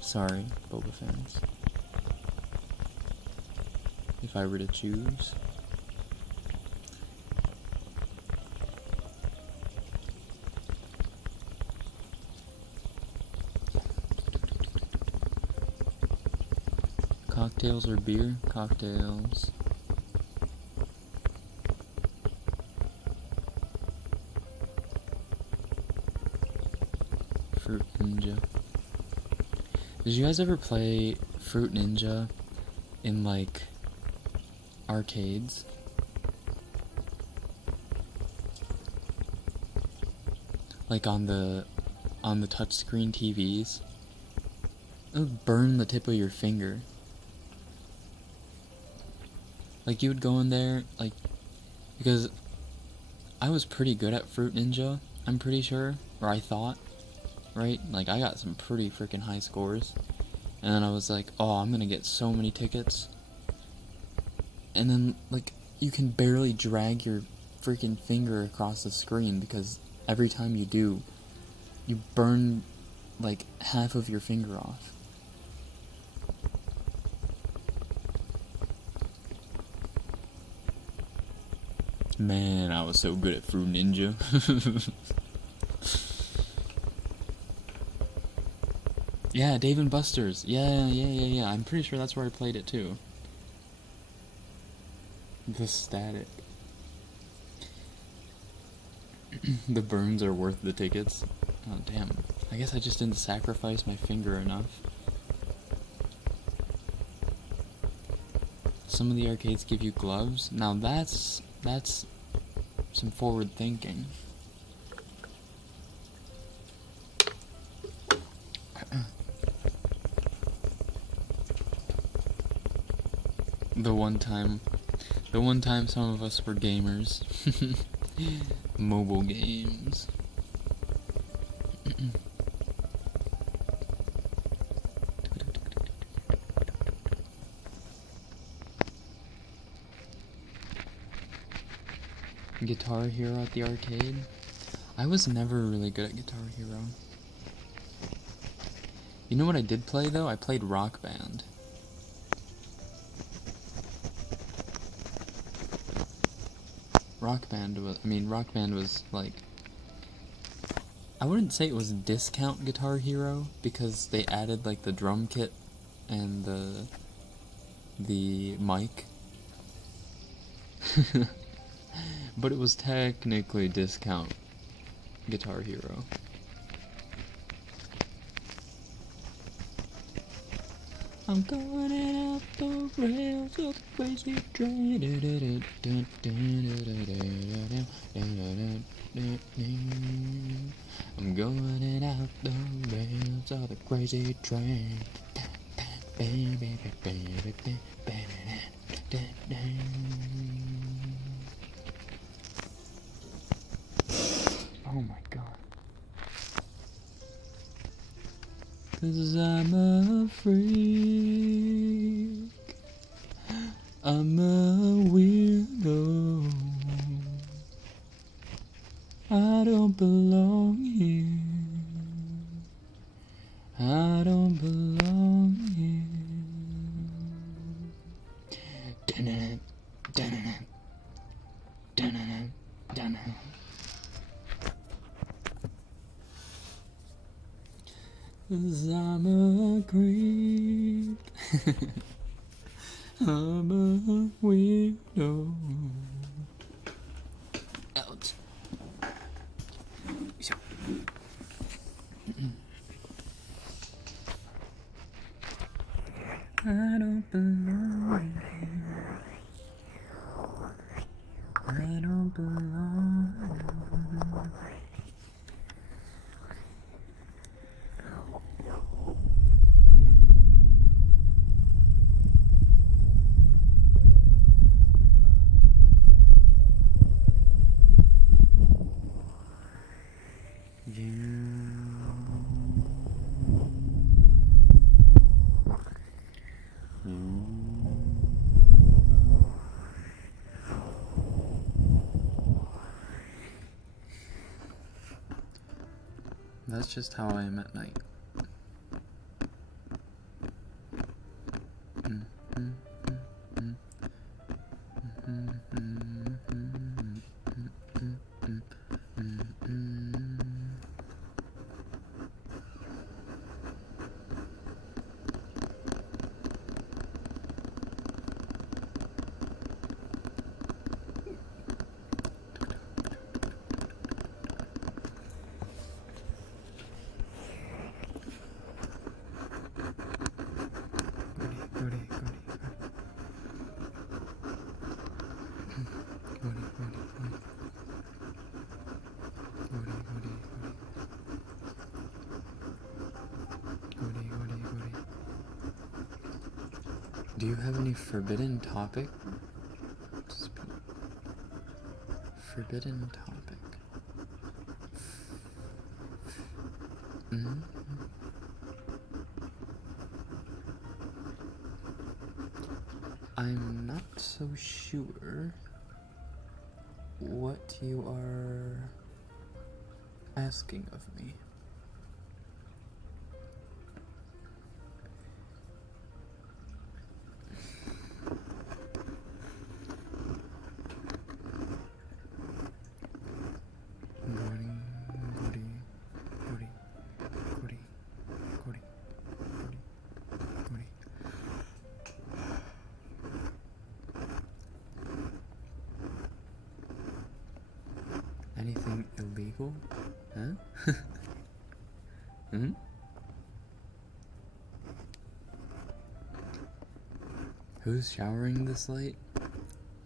Sorry, boba fans. If I were to choose. Cocktails or beer? Cocktails. Fruit Ninja. Did you guys ever play Fruit Ninja in like arcades? Like on the touchscreen TVs? It would burn the tip of your finger. Like, you would go in there, like, because I was pretty good at Fruit Ninja, I'm pretty sure, or I thought, right? Like, I got some pretty freaking high scores, and then I was like, oh, I'm gonna get so many tickets, and then, like, you can barely drag your freaking finger across the screen, because every time you do, you burn, like, half of your finger off. Man, I was so good at Fruit Ninja. Yeah, Dave and Buster's. Yeah. I'm pretty sure that's where I played it too. The static. The burns are worth the tickets. Oh, damn. I guess I just didn't sacrifice my finger enough. Some of the arcades give you gloves. Now that's some forward thinking. The one time some of us were gamers. Mobile games. Guitar Hero at the arcade? I was never really good at Guitar Hero. You know what I did play though? I played Rock Band. Rock Band was like, I wouldn't say it was discount Guitar Hero because they added like the drum kit and the mic. But it was technically discount Guitar Hero. I'm going out the rails of the crazy train. I'm going out the rails of the crazy train. Oh my god. 'Cause I'm a freak. I'm a weirdo. I don't belong here. I don't belong here. Dun-dun-dun, dun-dun-dun, dun-dun-dun, dun-dun-dun. 'Cause I'm a creep. I'm a weirdo. Out. So. I don't belong here. I don't belong here. That's just how I am at night. Do you have any forbidden topic? Forbidden topic. I'm not so sure what you are asking of me. hateful? Huh? Hmm? Who's showering this late?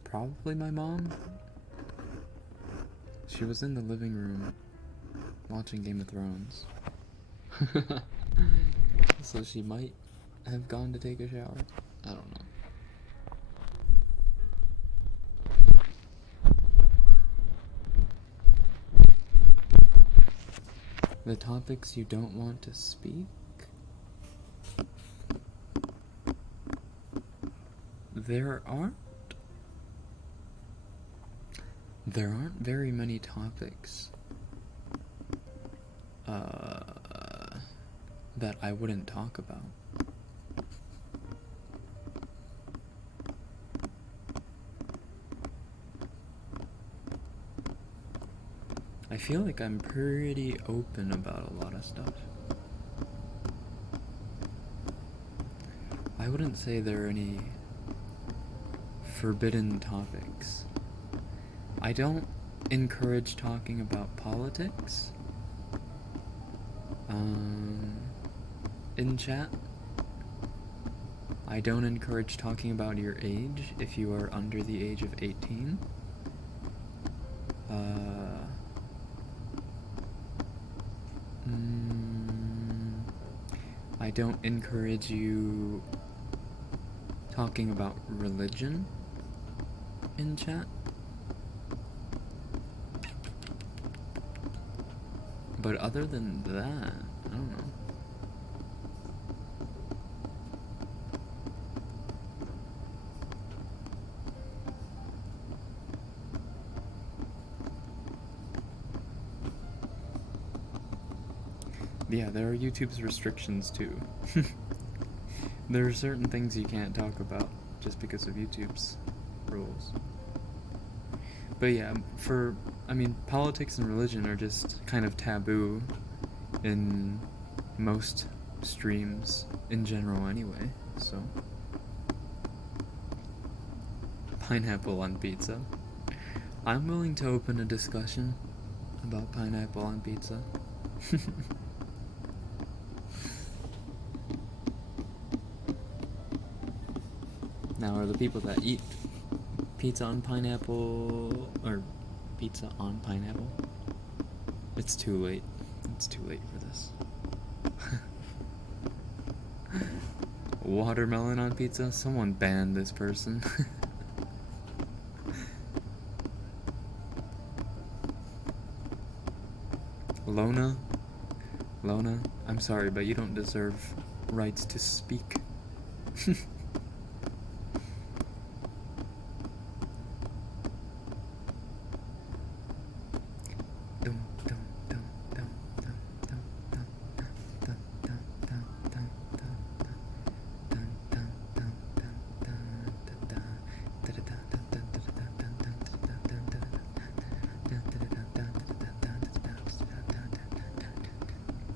Probably my mom. She was in the living room watching Game of Thrones. So she might have gone to take a shower. I don't know. The topics you don't want to speak? There aren't very many topics that I wouldn't talk about. I feel like I'm pretty open about a lot of stuff. I wouldn't say there are any forbidden topics. I don't encourage talking about politics in chat. I don't encourage talking about your age if you are under the age of 18. I don't encourage you talking about religion in chat. But other than that, I don't know. Yeah, there are YouTube's restrictions too. There are certain things you can't talk about just because of YouTube's rules. But yeah, politics and religion are just kind of taboo in most streams in general anyway, so. Pineapple on pizza. I'm willing to open a discussion about pineapple on pizza. Now, are the people that eat pizza on pineapple, or pizza on pineapple? It's too late. It's too late for this. Watermelon on pizza? Someone banned this person. Lona, I'm sorry, but you don't deserve rights to speak.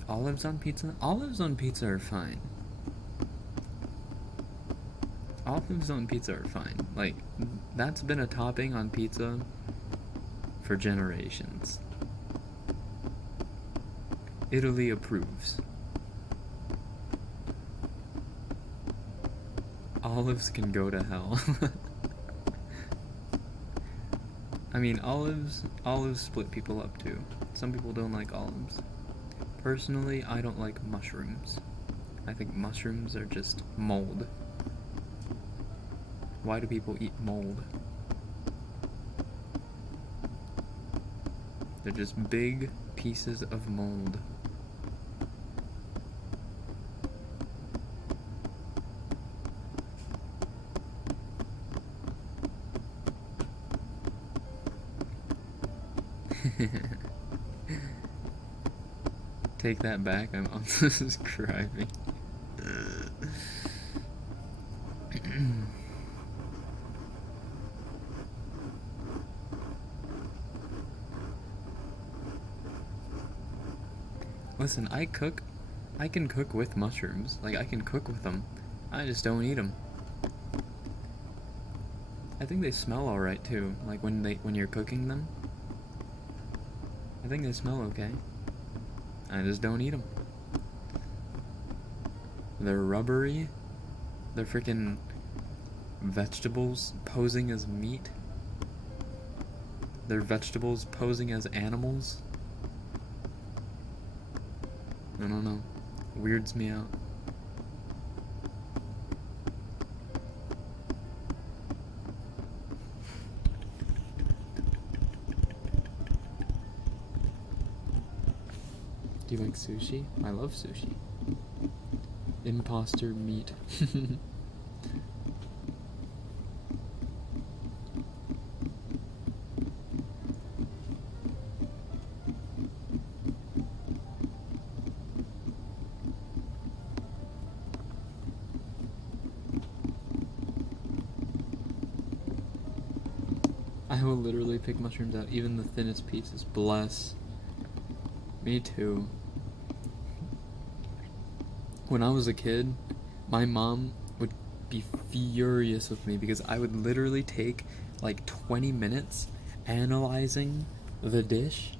Olives on pizza? Olives on pizza are fine. Olives on pizza are fine. Like, that's been a topping on pizza for generations. Italy approves. Olives can go to hell. I mean, olives split people up too. Some people don't like olives. Personally, I don't like mushrooms. I think mushrooms are just mold. Why do people eat mold? They're just big pieces of mold. Take that back, I'm unsubscribing. Listen, I can cook with mushrooms. Like, I can cook with them. I just don't eat them. I think they smell alright too. Like when you're cooking them. I think they smell okay. I just don't eat them. They're rubbery. They're freaking vegetables posing as meat. They're vegetables posing as animals. I don't know. Weirds me out. Do you like sushi? I love sushi. Imposter meat. I will literally pick mushrooms out, even the thinnest pieces. Bless. Me too. When I was a kid, my mom would be furious with me because I would literally take like 20 minutes analyzing the dish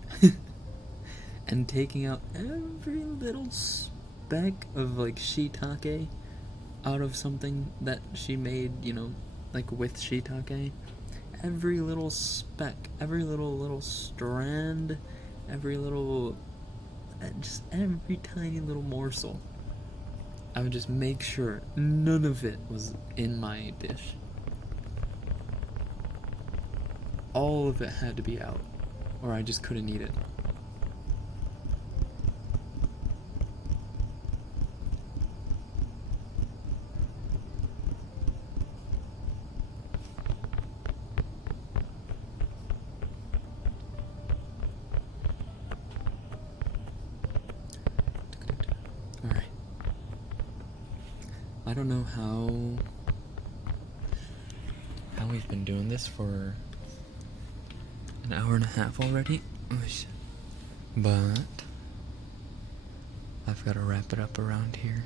and taking out every little speck of like shiitake out of something that she made, you know, like with shiitake. Every little speck, every little strand, every little, just every tiny little morsel. I would just make sure none of it was in my dish. All of it had to be out, or I just couldn't eat it. Alright. I don't know how we've been doing this for an hour and a half already, but I've got to wrap it up around here.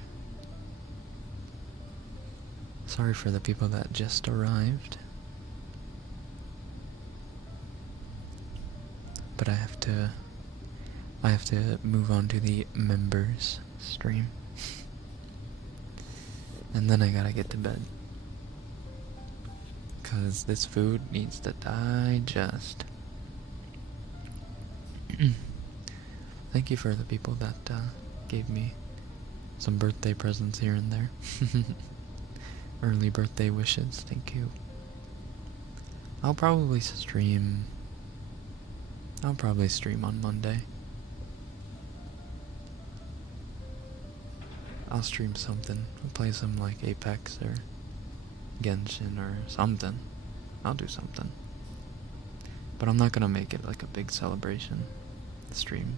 Sorry for the people that just arrived, but I have to move on to the members stream. And then I gotta get to bed. Cause this food needs to digest. Thank you for the people that gave me some birthday presents here and there. Early birthday wishes, thank you. I'll probably stream on Monday. I'll stream something. I'll play some like Apex or Genshin or something. I'll do something. But I'm not gonna make it like a big celebration stream.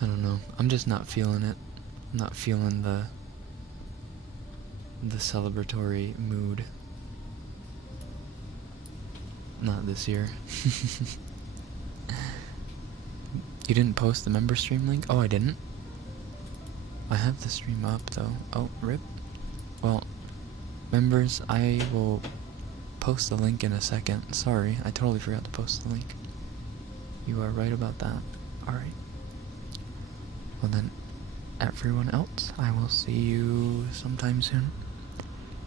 I don't know. I'm just not feeling it. I'm not feeling the celebratory mood. Not this year. You didn't post the member stream link? Oh, I didn't? I have the stream up, though. Oh, rip. Well, members, I will post the link in a second. Sorry, I totally forgot to post the link. You are right about that. Alright. Well then, everyone else, I will see you sometime soon.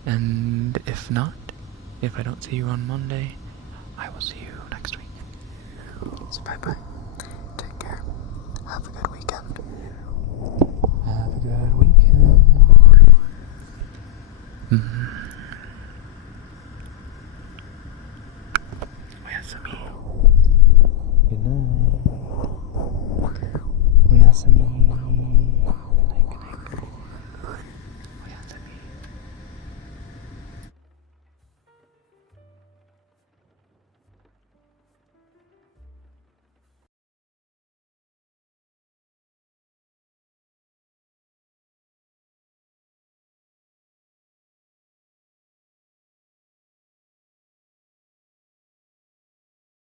And if not, if I don't see you on Monday, I will see you next week. So bye-bye. Take care. Have a good weekend. Have a good weekend. Oyasumi. Good night. Oyasumi.